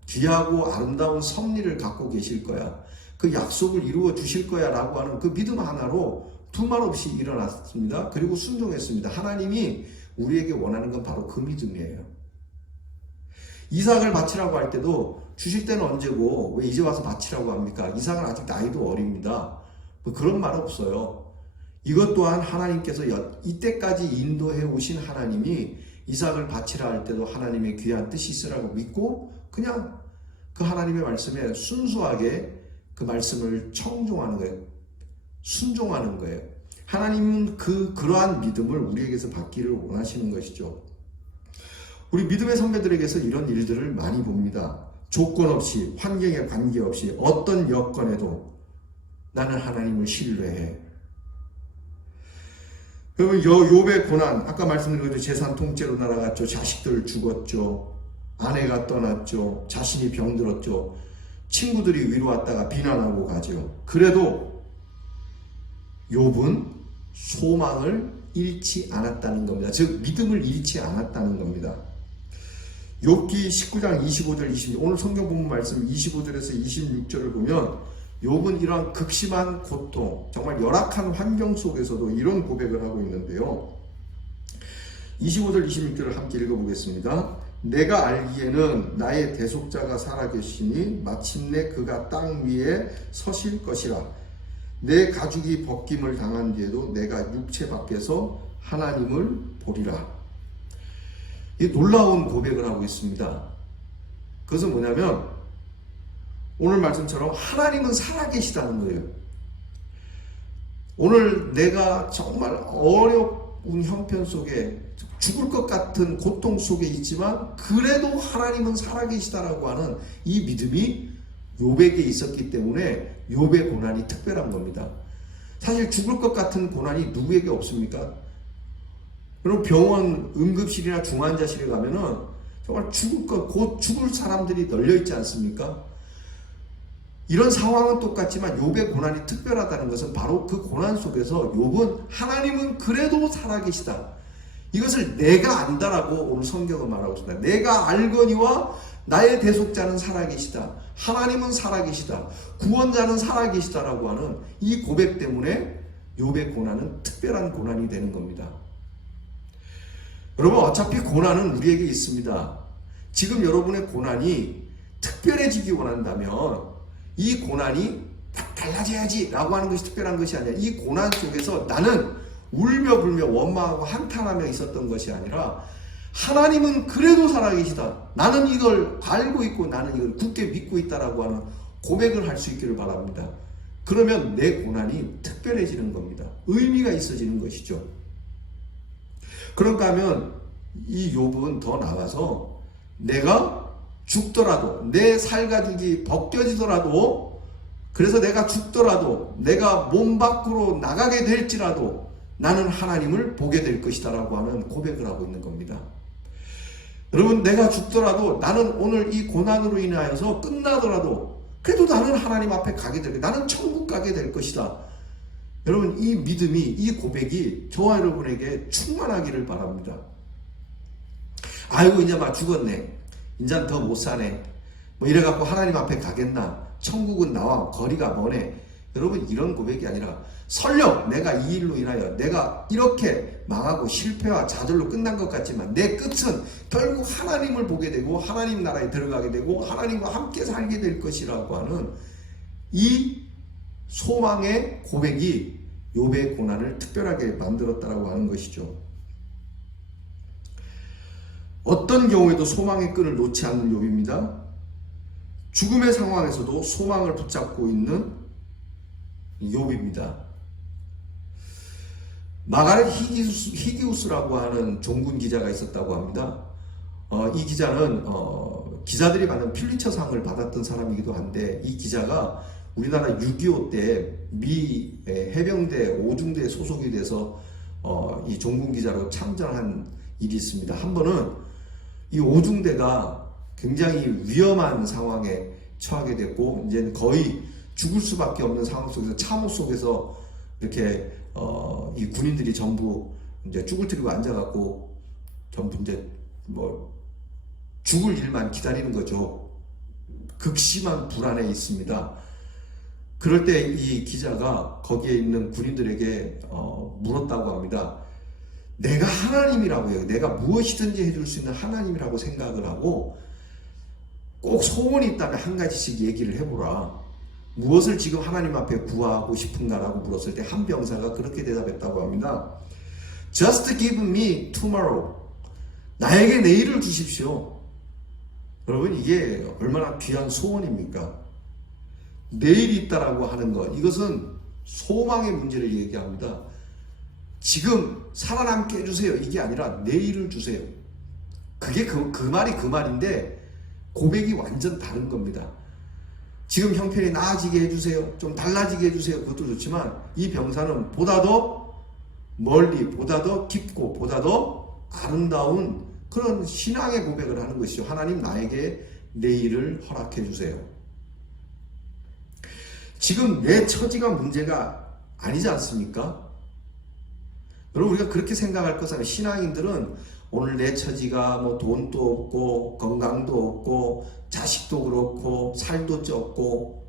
귀하고 아름다운 섭리를 갖고 계실 거야. 그 약속을 이루어 주실 거야 라고 하는 그 믿음 하나로 두말 없이 일어났습니다. 그리고 순종했습니다. 하나님이 우리에게 원하는 건 바로 그 믿음이에요. 이삭을 바치라고 할 때도 주실 때는 언제고 왜 이제 와서 바치라고 합니까? 이삭은 아직 나이도 어립니다. 뭐 그런 말 없어요. 이것 또한 하나님께서 이때까지 인도해 오신 하나님이 이삭을 바치라 할 때도 하나님의 귀한 뜻이 있으라고 믿고 그냥 그 하나님의 말씀에 순수하게 그 말씀을 청종하는 거예요. 순종하는 거예요. 하나님은 그러한 믿음을 우리에게서 받기를 원하시는 것이죠. 우리 믿음의 선배들에게서 이런 일들을 많이 봅니다. 조건 없이, 환경에 관계없이 어떤 여건에도 나는 하나님을 신뢰해. 여러분, 욥의 고난, 아까 말씀드린 것처럼 재산 통째로 날아갔죠. 자식들 죽었죠. 아내가 떠났죠. 자신이 병들었죠. 친구들이 위로 왔다가 비난하고 가죠. 그래도 욥은 소망을 잃지 않았다는 겁니다. 즉 믿음을 잃지 않았다는 겁니다. 욥기 19장 25절 26, 오늘 성경 본문 말씀 25절에서 26절을 보면 욥은 이러한 극심한 고통, 정말 열악한 환경 속에서도 이런 고백을 하고 있는데요. 25절 26절을 함께 읽어보겠습니다. 내가 알기에는 나의 대속자가 살아계시니 마침내 그가 땅 위에 서실 것이라. 내 가죽이 벗김을 당한 뒤에도 내가 육체 밖에서 하나님을 보리라. 이 놀라운 고백을 하고 있습니다. 그것은 뭐냐면 오늘 말씀처럼 하나님은 살아계시다는 거예요. 오늘 내가 정말 어려운 형편 속에 죽을 것 같은 고통 속에 있지만 그래도 하나님은 살아계시다라고 하는 이 믿음이 욥에게 있었기 때문에 욥의 고난이 특별한 겁니다. 사실 죽을 것 같은 고난이 누구에게 없습니까? 그리고 병원 응급실이나 중환자실에 가면은 정말 곧 죽을 사람들이 널려 있지 않습니까? 이런 상황은 똑같지만 욥의 고난이 특별하다는 것은 바로 그 고난 속에서 욥은 하나님은 그래도 살아계시다. 이것을 내가 안다라고 오늘 성경은 말하고 있습니다. 내가 알거니와 나의 대속자는 살아계시다. 하나님은 살아계시다. 구원자는 살아계시다라고 하는 이 고백 때문에 욥의 고난은 특별한 고난이 되는 겁니다. 여러분, 어차피 고난은 우리에게 있습니다. 지금 여러분의 고난이 특별해지기 원한다면 이 고난이 달라져야지 라고 하는 것이 특별한 것이 아니라 이 고난 속에서 나는 울며 불며 원망하고 한탄하며 있었던 것이 아니라 하나님은 그래도 살아계시다. 나는 이걸 알고 있고 나는 이걸 굳게 믿고 있다라고 하는 고백을 할 수 있기를 바랍니다. 그러면 내 고난이 특별해지는 겁니다. 의미가 있어지는 것이죠. 그런가 하면 이 욥은 더 나아가서 내가 죽더라도 내 살가죽이 벗겨지더라도 그래서 내가 죽더라도 내가 몸 밖으로 나가게 될지라도 나는 하나님을 보게 될 것이다 라고 하는 고백을 하고 있는 겁니다. 여러분, 내가 죽더라도 나는 오늘 이 고난으로 인하여서 끝나더라도 그래도 나는 하나님 앞에 가게 될 것이다. 나는 천국 가게 될 것이다. 여러분, 이 믿음이, 이 고백이 저와 여러분에게 충만하기를 바랍니다. 아이고 이제 막 죽었네. 이제 더 못 사네. 뭐 이래갖고 하나님 앞에 가겠나? 천국은 나와 거리가 머네. 여러분 이런 고백이 아니라 설령 내가 이 일로 인하여 내가 이렇게 망하고 실패와 좌절로 끝난 것 같지만 내 끝은 결국 하나님을 보게 되고 하나님 나라에 들어가게 되고 하나님과 함께 살게 될 것이라고 하는 이 소망의 고백이 욥의 고난을 특별하게 만들었다라고 하는 것이죠. 어떤 경우에도 소망의 끈을 놓지 않는 욥입니다. 죽음의 상황에서도 소망을 붙잡고 있는 욥입니다. 마가렛 히기우스라고 하는 종군 기자가 있었다고 합니다. 이 기자는 기자들이 받는 퓰리처상을 받았던 사람이기도 한데 이 기자가 우리나라 6.25 때 미 해병대 5중대에 소속이 돼서 이 종군 기자로 참전한 일이 있습니다. 한 번은 이 5중대가 굉장히 위험한 상황에 처하게 됐고 이제 거의 죽을 수밖에 없는 상황 속에서 참호 속에서 이렇게 이 군인들이 전부 이제 쭈글 트리고 앉아갖고 전부 이제 뭐 죽을 일만 기다리는 거죠. 극심한 불안에 있습니다. 그럴 때 이 기자가 거기에 있는 군인들에게 물었다고 합니다. 내가 하나님이라고 해요. 내가 무엇이든지 해줄 수 있는 하나님이라고 생각을 하고 꼭 소원이 있다면 한 가지씩 얘기를 해보라. 무엇을 지금 하나님 앞에 구하고 싶은가라고 물었을 때 한 병사가 그렇게 대답했다고 합니다. Just give me tomorrow. 나에게 내일을 주십시오. 여러분 이게 얼마나 귀한 소원입니까? 내일이 있다라고 하는 것, 이것은 소망의 문제를 얘기합니다. 지금 살아남게 해주세요. 이게 아니라 내일을 주세요. 그게 그 말이 그 말인데 고백이 완전 다른 겁니다. 지금 형편이 나아지게 해주세요. 좀 달라지게 해주세요. 그것도 좋지만 이 병사는 보다 더 멀리, 보다 더 깊고, 보다 더 아름다운 그런 신앙의 고백을 하는 것이죠. 하나님 나에게 내일을 허락해 주세요. 지금 내 처지가 문제가 아니지 않습니까? 여러분 우리가 그렇게 생각할 것은 신앙인들은 오늘 내 처지가 뭐 돈도 없고 건강도 없고 자식도 그렇고 살도 쪘고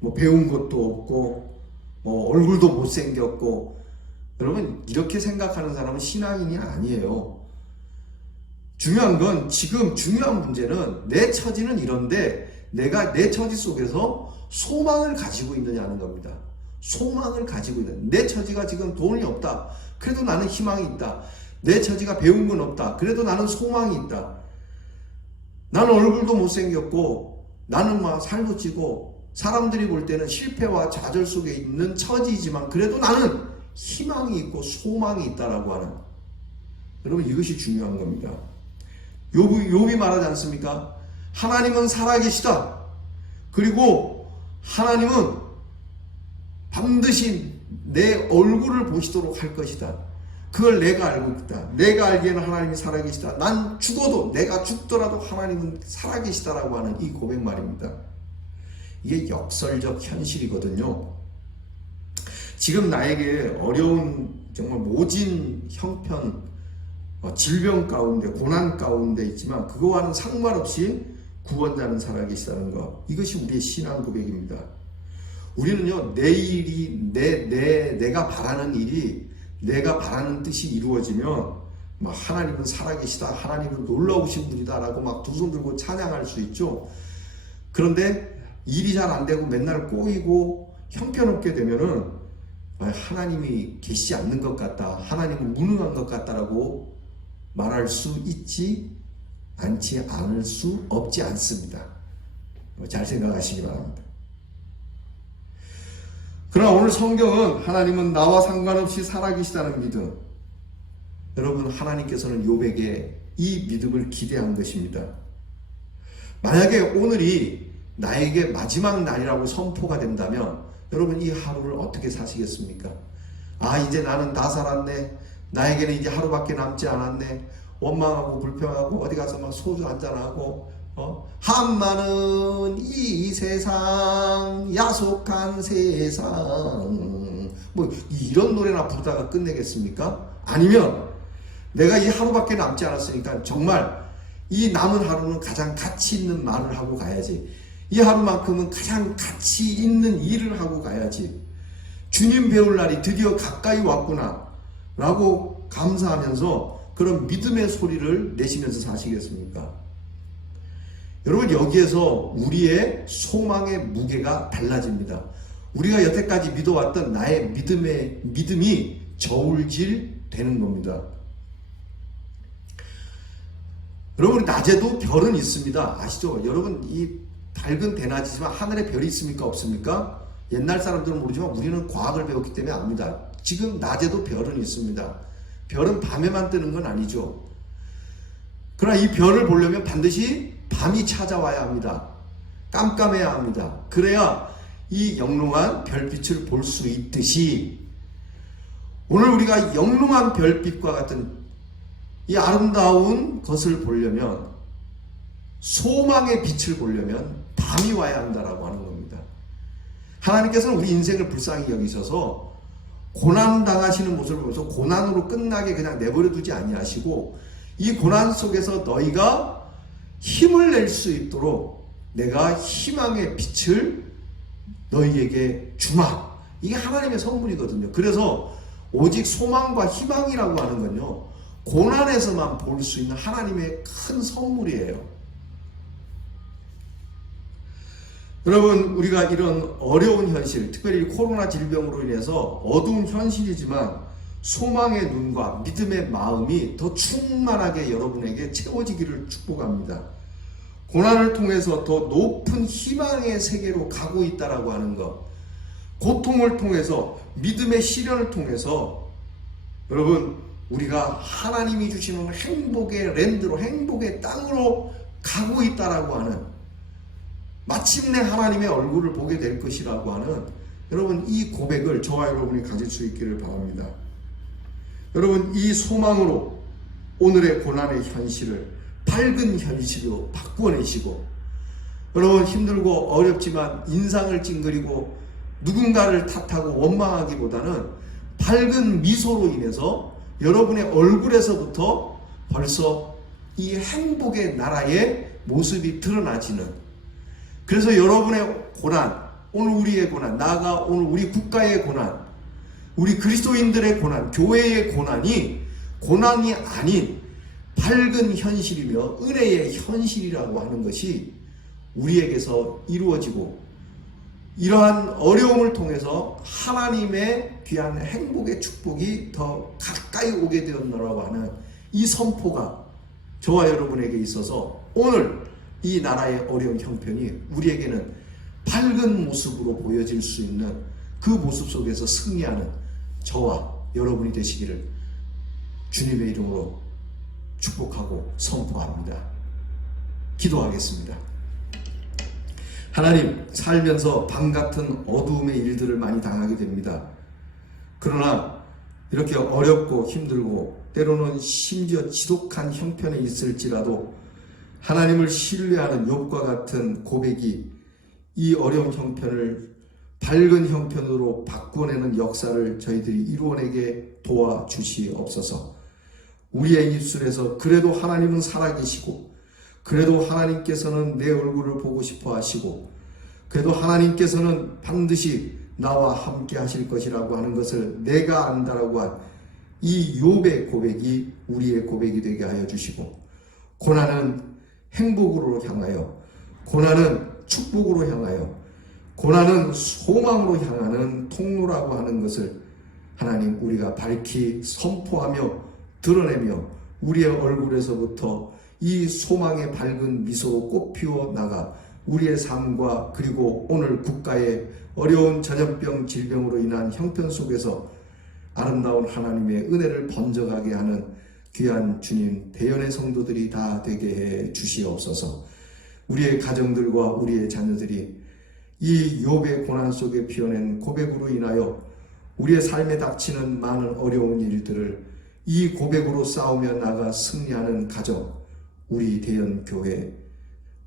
뭐 배운 것도 없고 뭐 얼굴도 못생겼고 여러분 이렇게 생각하는 사람은 신앙인이 아니에요. 중요한 건 지금 중요한 문제는 내 처지는 이런데 내가 내 처지 속에서 소망을 가지고 있느냐는 겁니다. 소망을 가지고 있는 내 처지가 지금 돈이 없다. 그래도 나는 희망이 있다. 내 처지가 배운 건 없다. 그래도 나는 소망이 있다. 나는 얼굴도 못생겼고 나는 막 살도 찌고 사람들이 볼 때는 실패와 좌절 속에 있는 처지이지만 그래도 나는 희망이 있고 소망이 있다라고 하는 여러분 이것이 중요한 겁니다. 욥이 말하지 않습니까? 하나님은 살아계시다. 그리고 하나님은 반드시 내 얼굴을 보시도록 할 것이다. 그걸 내가 알고 있다. 내가 알기에는 하나님이 살아계시다. 난 죽어도 내가 죽더라도 하나님은 살아계시다라고 하는 이 고백 말입니다. 이게 역설적 현실이거든요. 지금 나에게 어려운 정말 모진 형편, 질병 가운데 고난 가운데 있지만 그거와는 상관없이 구원자는 살아계시다는 것, 이것이 우리의 신앙 고백입니다. 우리는요 내일이 내가 바라는 일이 내가 바라는 뜻이 이루어지면 막 하나님은 살아계시다, 하나님은 놀라우신 분이다 라고 막 두 손 들고 찬양할 수 있죠. 그런데 일이 잘 안 되고 맨날 꼬이고 형편없게 되면은 하나님이 계시지 않는 것 같다, 하나님은 무능한 것 같다라고 말할 수 있지 않지 않을 수 없지 않습니다. 잘 생각하시기 바랍니다. 그러나 오늘 성경은 하나님은 나와 상관없이 살아계시다는 믿음, 여러분 하나님께서는 욥에게 이 믿음을 기대한 것입니다. 만약에 오늘이 나에게 마지막 날이라고 선포가 된다면 여러분 이 하루를 어떻게 사시겠습니까? 아 이제 나는 다 살았네, 나에게는 이제 하루밖에 남지 않았네, 원망하고 불평하고 어디 가서 막 소주 한잔하고 한마는 이 세상 야속한 세상 뭐 이런 노래나 부르다가 끝내겠습니까? 아니면 내가 이 하루밖에 남지 않았으니까 정말 이 남은 하루는 가장 가치 있는 말을 하고 가야지, 이 하루만큼은 가장 가치 있는 일을 하고 가야지, 주님 배울 날이 드디어 가까이 왔구나 라고 감사하면서 그런 믿음의 소리를 내시면서 사시겠습니까? 여러분, 여기에서 우리의 소망의 무게가 달라집니다. 우리가 여태까지 믿어왔던 나의 믿음이 저울질 되는 겁니다. 여러분, 낮에도 별은 있습니다. 아시죠? 여러분, 이 밝은 대낮이지만 하늘에 별이 있습니까? 없습니까? 옛날 사람들은 모르지만 우리는 과학을 배웠기 때문에 압니다. 지금 낮에도 별은 있습니다. 별은 밤에만 뜨는 건 아니죠. 그러나 이 별을 보려면 반드시 밤이 찾아와야 합니다. 깜깜해야 합니다. 그래야 이 영롱한 별빛을 볼 수 있듯이 오늘 우리가 영롱한 별빛과 같은 이 아름다운 것을 보려면, 소망의 빛을 보려면 밤이 와야 한다라고 하는 겁니다. 하나님께서는 우리 인생을 불쌍히 여기셔서 고난 당하시는 모습을 보면서 고난으로 끝나게 그냥 내버려 두지 아니하시고, 이 고난 속에서 너희가 힘을 낼 수 있도록 내가 희망의 빛을 너희에게 주마. 이게 하나님의 선물이거든요. 그래서 오직 소망과 희망이라고 하는 건요, 고난에서만 볼 수 있는 하나님의 큰 선물이에요. 여러분, 우리가 이런 어려운 현실, 특별히 코로나 질병으로 인해서 어두운 현실이지만 소망의 눈과 믿음의 마음이 더 충만하게 여러분에게 채워지기를 축복합니다. 고난을 통해서 더 높은 희망의 세계로 가고 있다라고 하는 것, 고통을 통해서, 믿음의 시련을 통해서 여러분, 우리가 하나님이 주시는 행복의 랜드로, 행복의 땅으로 가고 있다라고 하는, 마침내 하나님의 얼굴을 보게 될 것이라고 하는, 여러분, 이 고백을 저와 여러분이 가질 수 있기를 바랍니다. 여러분, 이 소망으로 오늘의 고난의 현실을 밝은 현실로 바꾸어내시고, 여러분, 힘들고 어렵지만 인상을 찡그리고 누군가를 탓하고 원망하기보다는 밝은 미소로 인해서 여러분의 얼굴에서부터 벌써 이 행복의 나라의 모습이 드러나지는, 그래서 여러분의 고난, 오늘 우리의 고난, 나아가 오늘 우리 국가의 고난, 우리 그리스도인들의 고난, 교회의 고난이 고난이 아닌 밝은 현실이며 은혜의 현실이라고 하는 것이 우리에게서 이루어지고, 이러한 어려움을 통해서 하나님의 귀한 행복의 축복이 더 가까이 오게 되었노라고 하는 이 선포가 저와 여러분에게 있어서 오늘 이 나라의 어려운 형편이 우리에게는 밝은 모습으로 보여질 수 있는 그 모습 속에서 승리하는 저와 여러분이 되시기를 주님의 이름으로 축복하고 선포합니다. 기도하겠습니다. 하나님, 살면서 밤 같은 어두움의 일들을 많이 당하게 됩니다. 그러나 이렇게 어렵고 힘들고 때로는 심지어 지독한 형편에 있을지라도 하나님을 신뢰하는 욥과 같은 고백이 이 어려운 형편을 밝은 형편으로 바꾸어내는 역사를 저희들이 이루어내게 도와주시옵소서. 우리의 입술에서 그래도 하나님은 살아계시고, 그래도 하나님께서는 내 얼굴을 보고 싶어 하시고, 그래도 하나님께서는 반드시 나와 함께 하실 것이라고 하는 것을 내가 안다라고 한 이 욥의 고백이 우리의 고백이 되게 하여 주시고, 고난은 행복으로 향하여, 고난은 축복으로 향하여, 고난은 소망으로 향하는 통로라고 하는 것을 하나님, 우리가 밝히 선포하며 드러내며 우리의 얼굴에서부터 이 소망의 밝은 미소로 꽃피워 나가 우리의 삶과, 그리고 오늘 국가의 어려운 전염병 질병으로 인한 형편 속에서 아름다운 하나님의 은혜를 번져가게 하는 귀한 주님, 대연의 성도들이 다 되게 해 주시옵소서. 우리의 가정들과 우리의 자녀들이 이 욥의 고난 속에 피어낸 고백으로 인하여 우리의 삶에 닥치는 많은 어려운 일들을 이 고백으로 싸우며 나가 승리하는 가정, 우리 대연교회,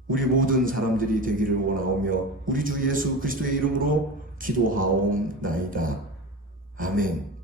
우리 모든 사람들이 되기를 원하오며 우리 주 예수 그리스도의 이름으로 기도하옵나이다. 아멘.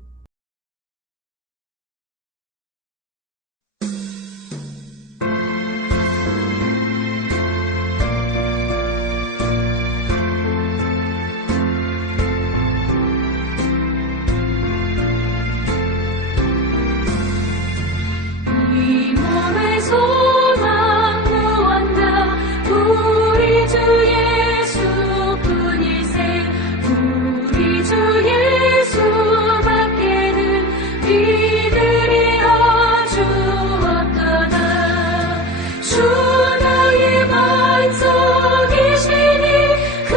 나의 반석이시니 그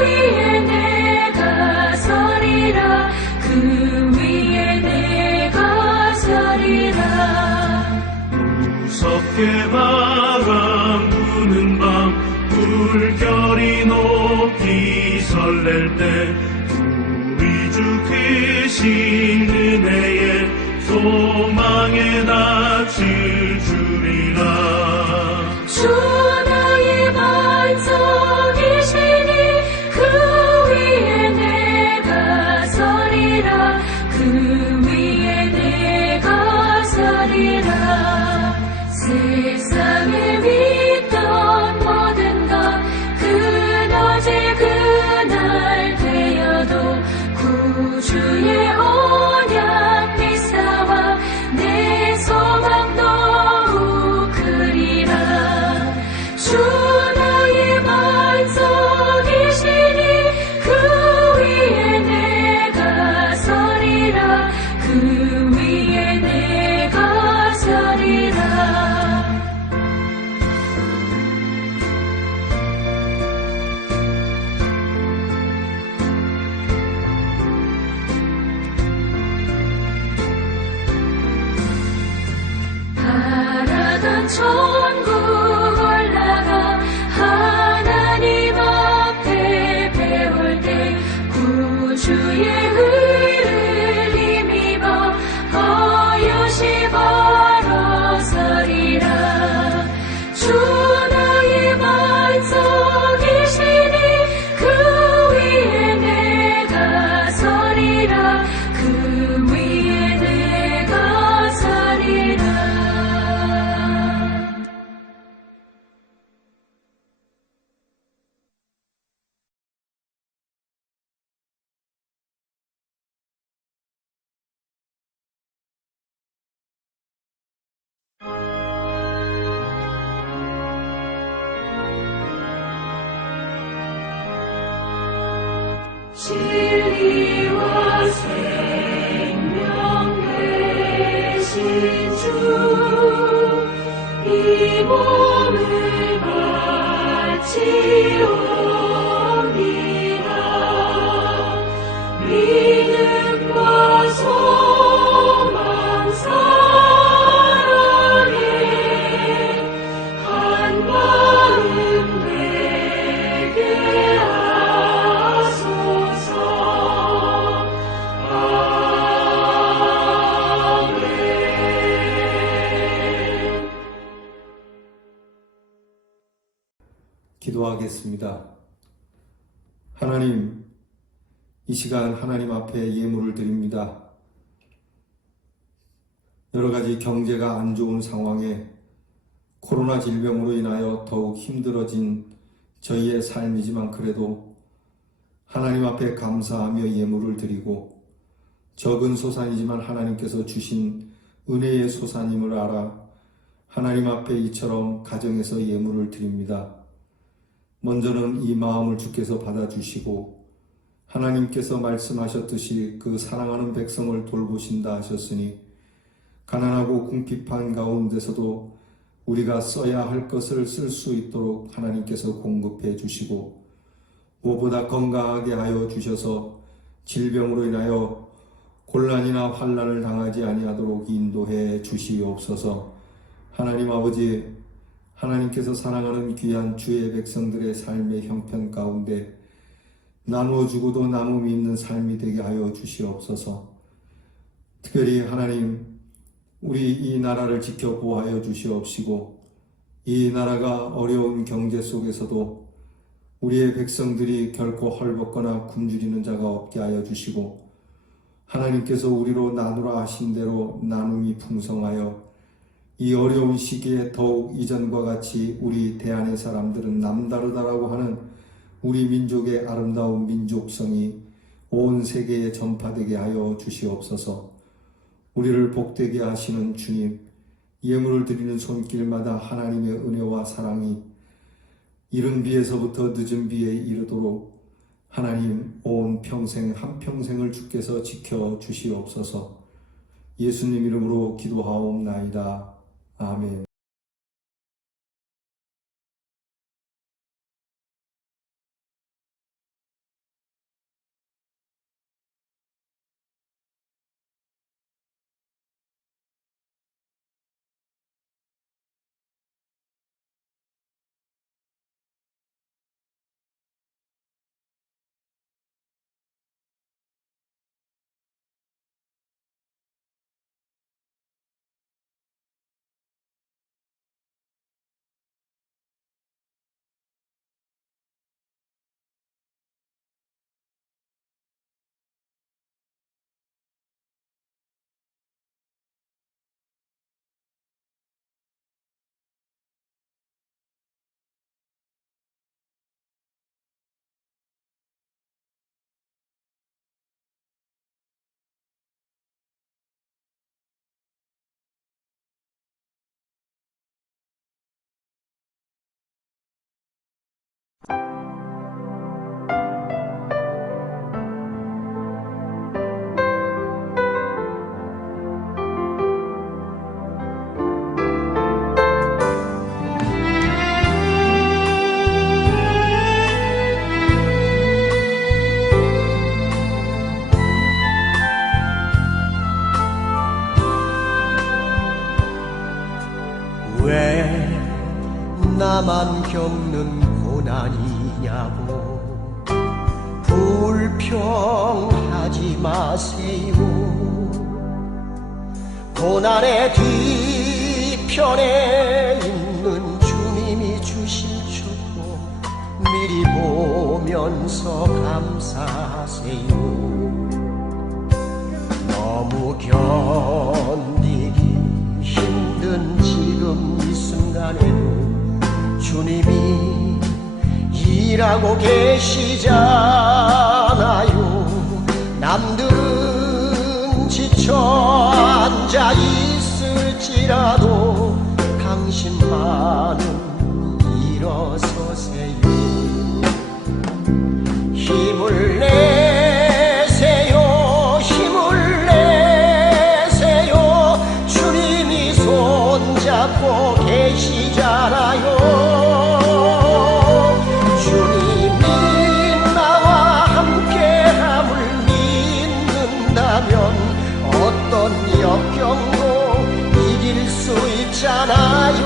위에 내가 서리라 그 위에 내가 서리라 무섭게 바람 부는 밤 물결이 높이 설렐 때 우리 주 크신 은혜에 소망에 낯을 주리라 주 나의 반석이시니 그 위에 내가 서리라 그 위에 내가 서리라 세상에 믿던 모든 것 그너질 그날 되어도 구주의 언약 미사와 내 소망 더욱 크리라 주 나의 반석이시니 그 위에 내가 서리라 그 위에 내가 서리라 바라던 천국 올라가 하나님 앞에 배울 때 구주의 의를 힘입어 어여시 바로 서리라 주 나의 반석이시니 그 위에 내가 서리라 그 위에 내가 서리라 진리와 생명 되신 주 이 몸을 바치옵니다 믿음과 소망 사랑에 한 마음 되게 하소서 아멘 기도하겠습니다. 하나님, 이 시간 하나님 앞에 예물을 드립니다. 여러 가지 경제가 안 좋은 상황에 코로나 질병으로 인하여 더욱 힘들어진 저희의 삶이지만 그래도 하나님 앞에 감사하며 예물을 드리고 적은 소산이지만 하나님께서 주신 은혜의 소산임을 알아 하나님 앞에 이처럼 가정에서 예물을 드립니다. 먼저는 이 마음을 주께서 받아주시고 하나님께서 말씀하셨듯이 그 사랑하는 백성을 돌보신다 하셨으니 가난하고 궁핍한 가운데서도 우리가 써야 할 것을 쓸 수 있도록 하나님께서 공급해 주시고 무엇보다 건강하게 하여 주셔서 질병으로 인하여 곤란이나 환난을 당하지 아니하도록 인도해 주시옵소서. 하나님 아버지, 하나님께서 사랑하는 귀한 주의 백성들의 삶의 형편 가운데 나누어 주고도 나눔이 있는 삶이 되게 하여 주시옵소서. 특별히 하나님, 우리 이 나라를 지켜 보호하여 주시옵시고 이 나라가 어려운 경제 속에서도 우리의 백성들이 결코 헐벗거나 굶주리는 자가 없게 하여 주시고 하나님께서 우리로 나누라 하신 대로 나눔이 풍성하여 이 어려운 시기에 더욱 이전과 같이 우리 대한의 사람들은 남다르다라고 하는 우리 민족의 아름다운 민족성이 온 세계에 전파되게 하여 주시옵소서. 우리를 복되게 하시는 주님, 예물을 드리는 손길마다 하나님의 은혜와 사랑이 이른 비에서부터 늦은 비에 이르도록 하나님 온 평생 한평생을 주께서 지켜 주시옵소서. 예수님 이름으로 기도하옵나이다. 아멘. 나만 겪는 고난이냐고 불평하지 마세요. 고난의 뒤편에 있는 주님이 주실 축복 미리 보면서 감사하세요. 너무 견디기 힘든 지금 이 순간에도 주님이 일하고 계시잖아요. 남들은 지쳐 앉아 있을지라도 당신만은 일어서세요. 힘을 내세요. 힘을 내세요. 주님이 손잡고 계시잖아요. 주님이 나와 함께함을 믿는다면 어떤 역경도 이길 수 있잖아요.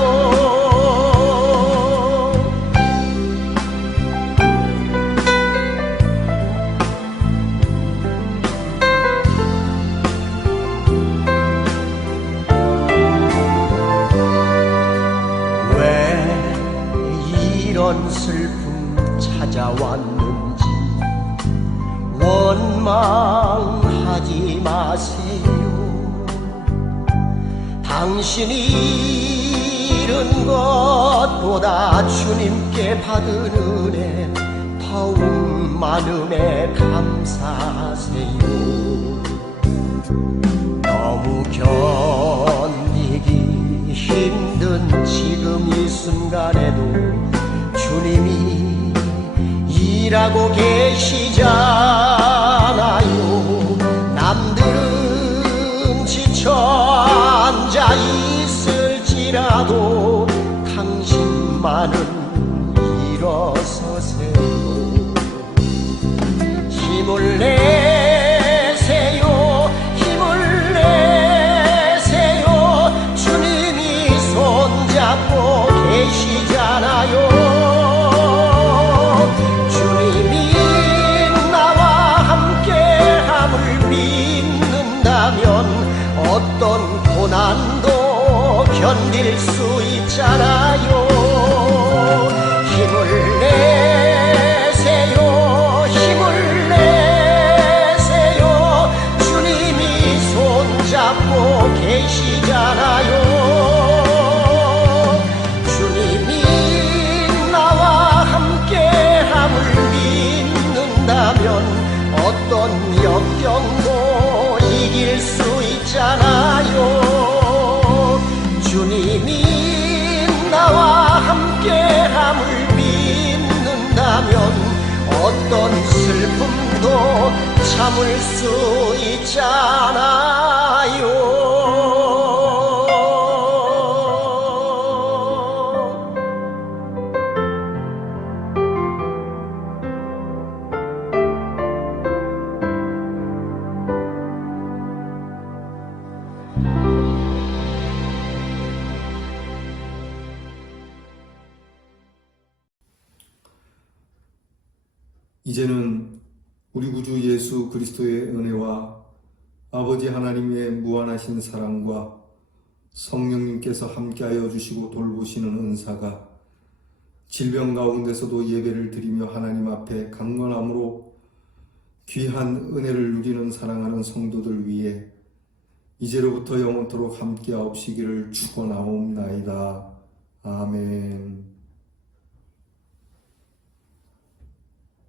왜 이런 슬픔 찾아왔는지 원망하지 마세요. 당신이 잃은 것보다 주님께 받은 은혜 더욱 많음에 감사하세요. 너무 견디기 힘든 지금 이 순간에도 주님이 일하고 계시잖아요. 남들은 지쳐 앉아 있을지라도 당신만은 일어서세요. 힘을 내세요. 힘을 내세요. 주님이 손잡고 계시잖아요. 주님이 나와 함께함을 믿는다면 어떤 고난도 견딜 수 있잖아요. 힘을 내세요. 힘을 내세요. 주님이 손잡고 계시잖아요. 주님이 나와 함께함을 믿는다면 어떤 역경도 이길 수 있잖아요. 주님이 나와 함께함을 믿는다면 어떤 슬픔도 참을 수 있잖아요. 이제는 우리 구주 예수 그리스도의 은혜와 아버지 하나님의 무한하신 사랑과 성령님께서 함께하여 주시고 돌보시는 은사가 질병 가운데서도 예배를 드리며 하나님 앞에 강건함으로 귀한 은혜를 누리는 사랑하는 성도들 위해 이제로부터 영원토록 함께하옵시기를 축원하옵나이다. 아멘.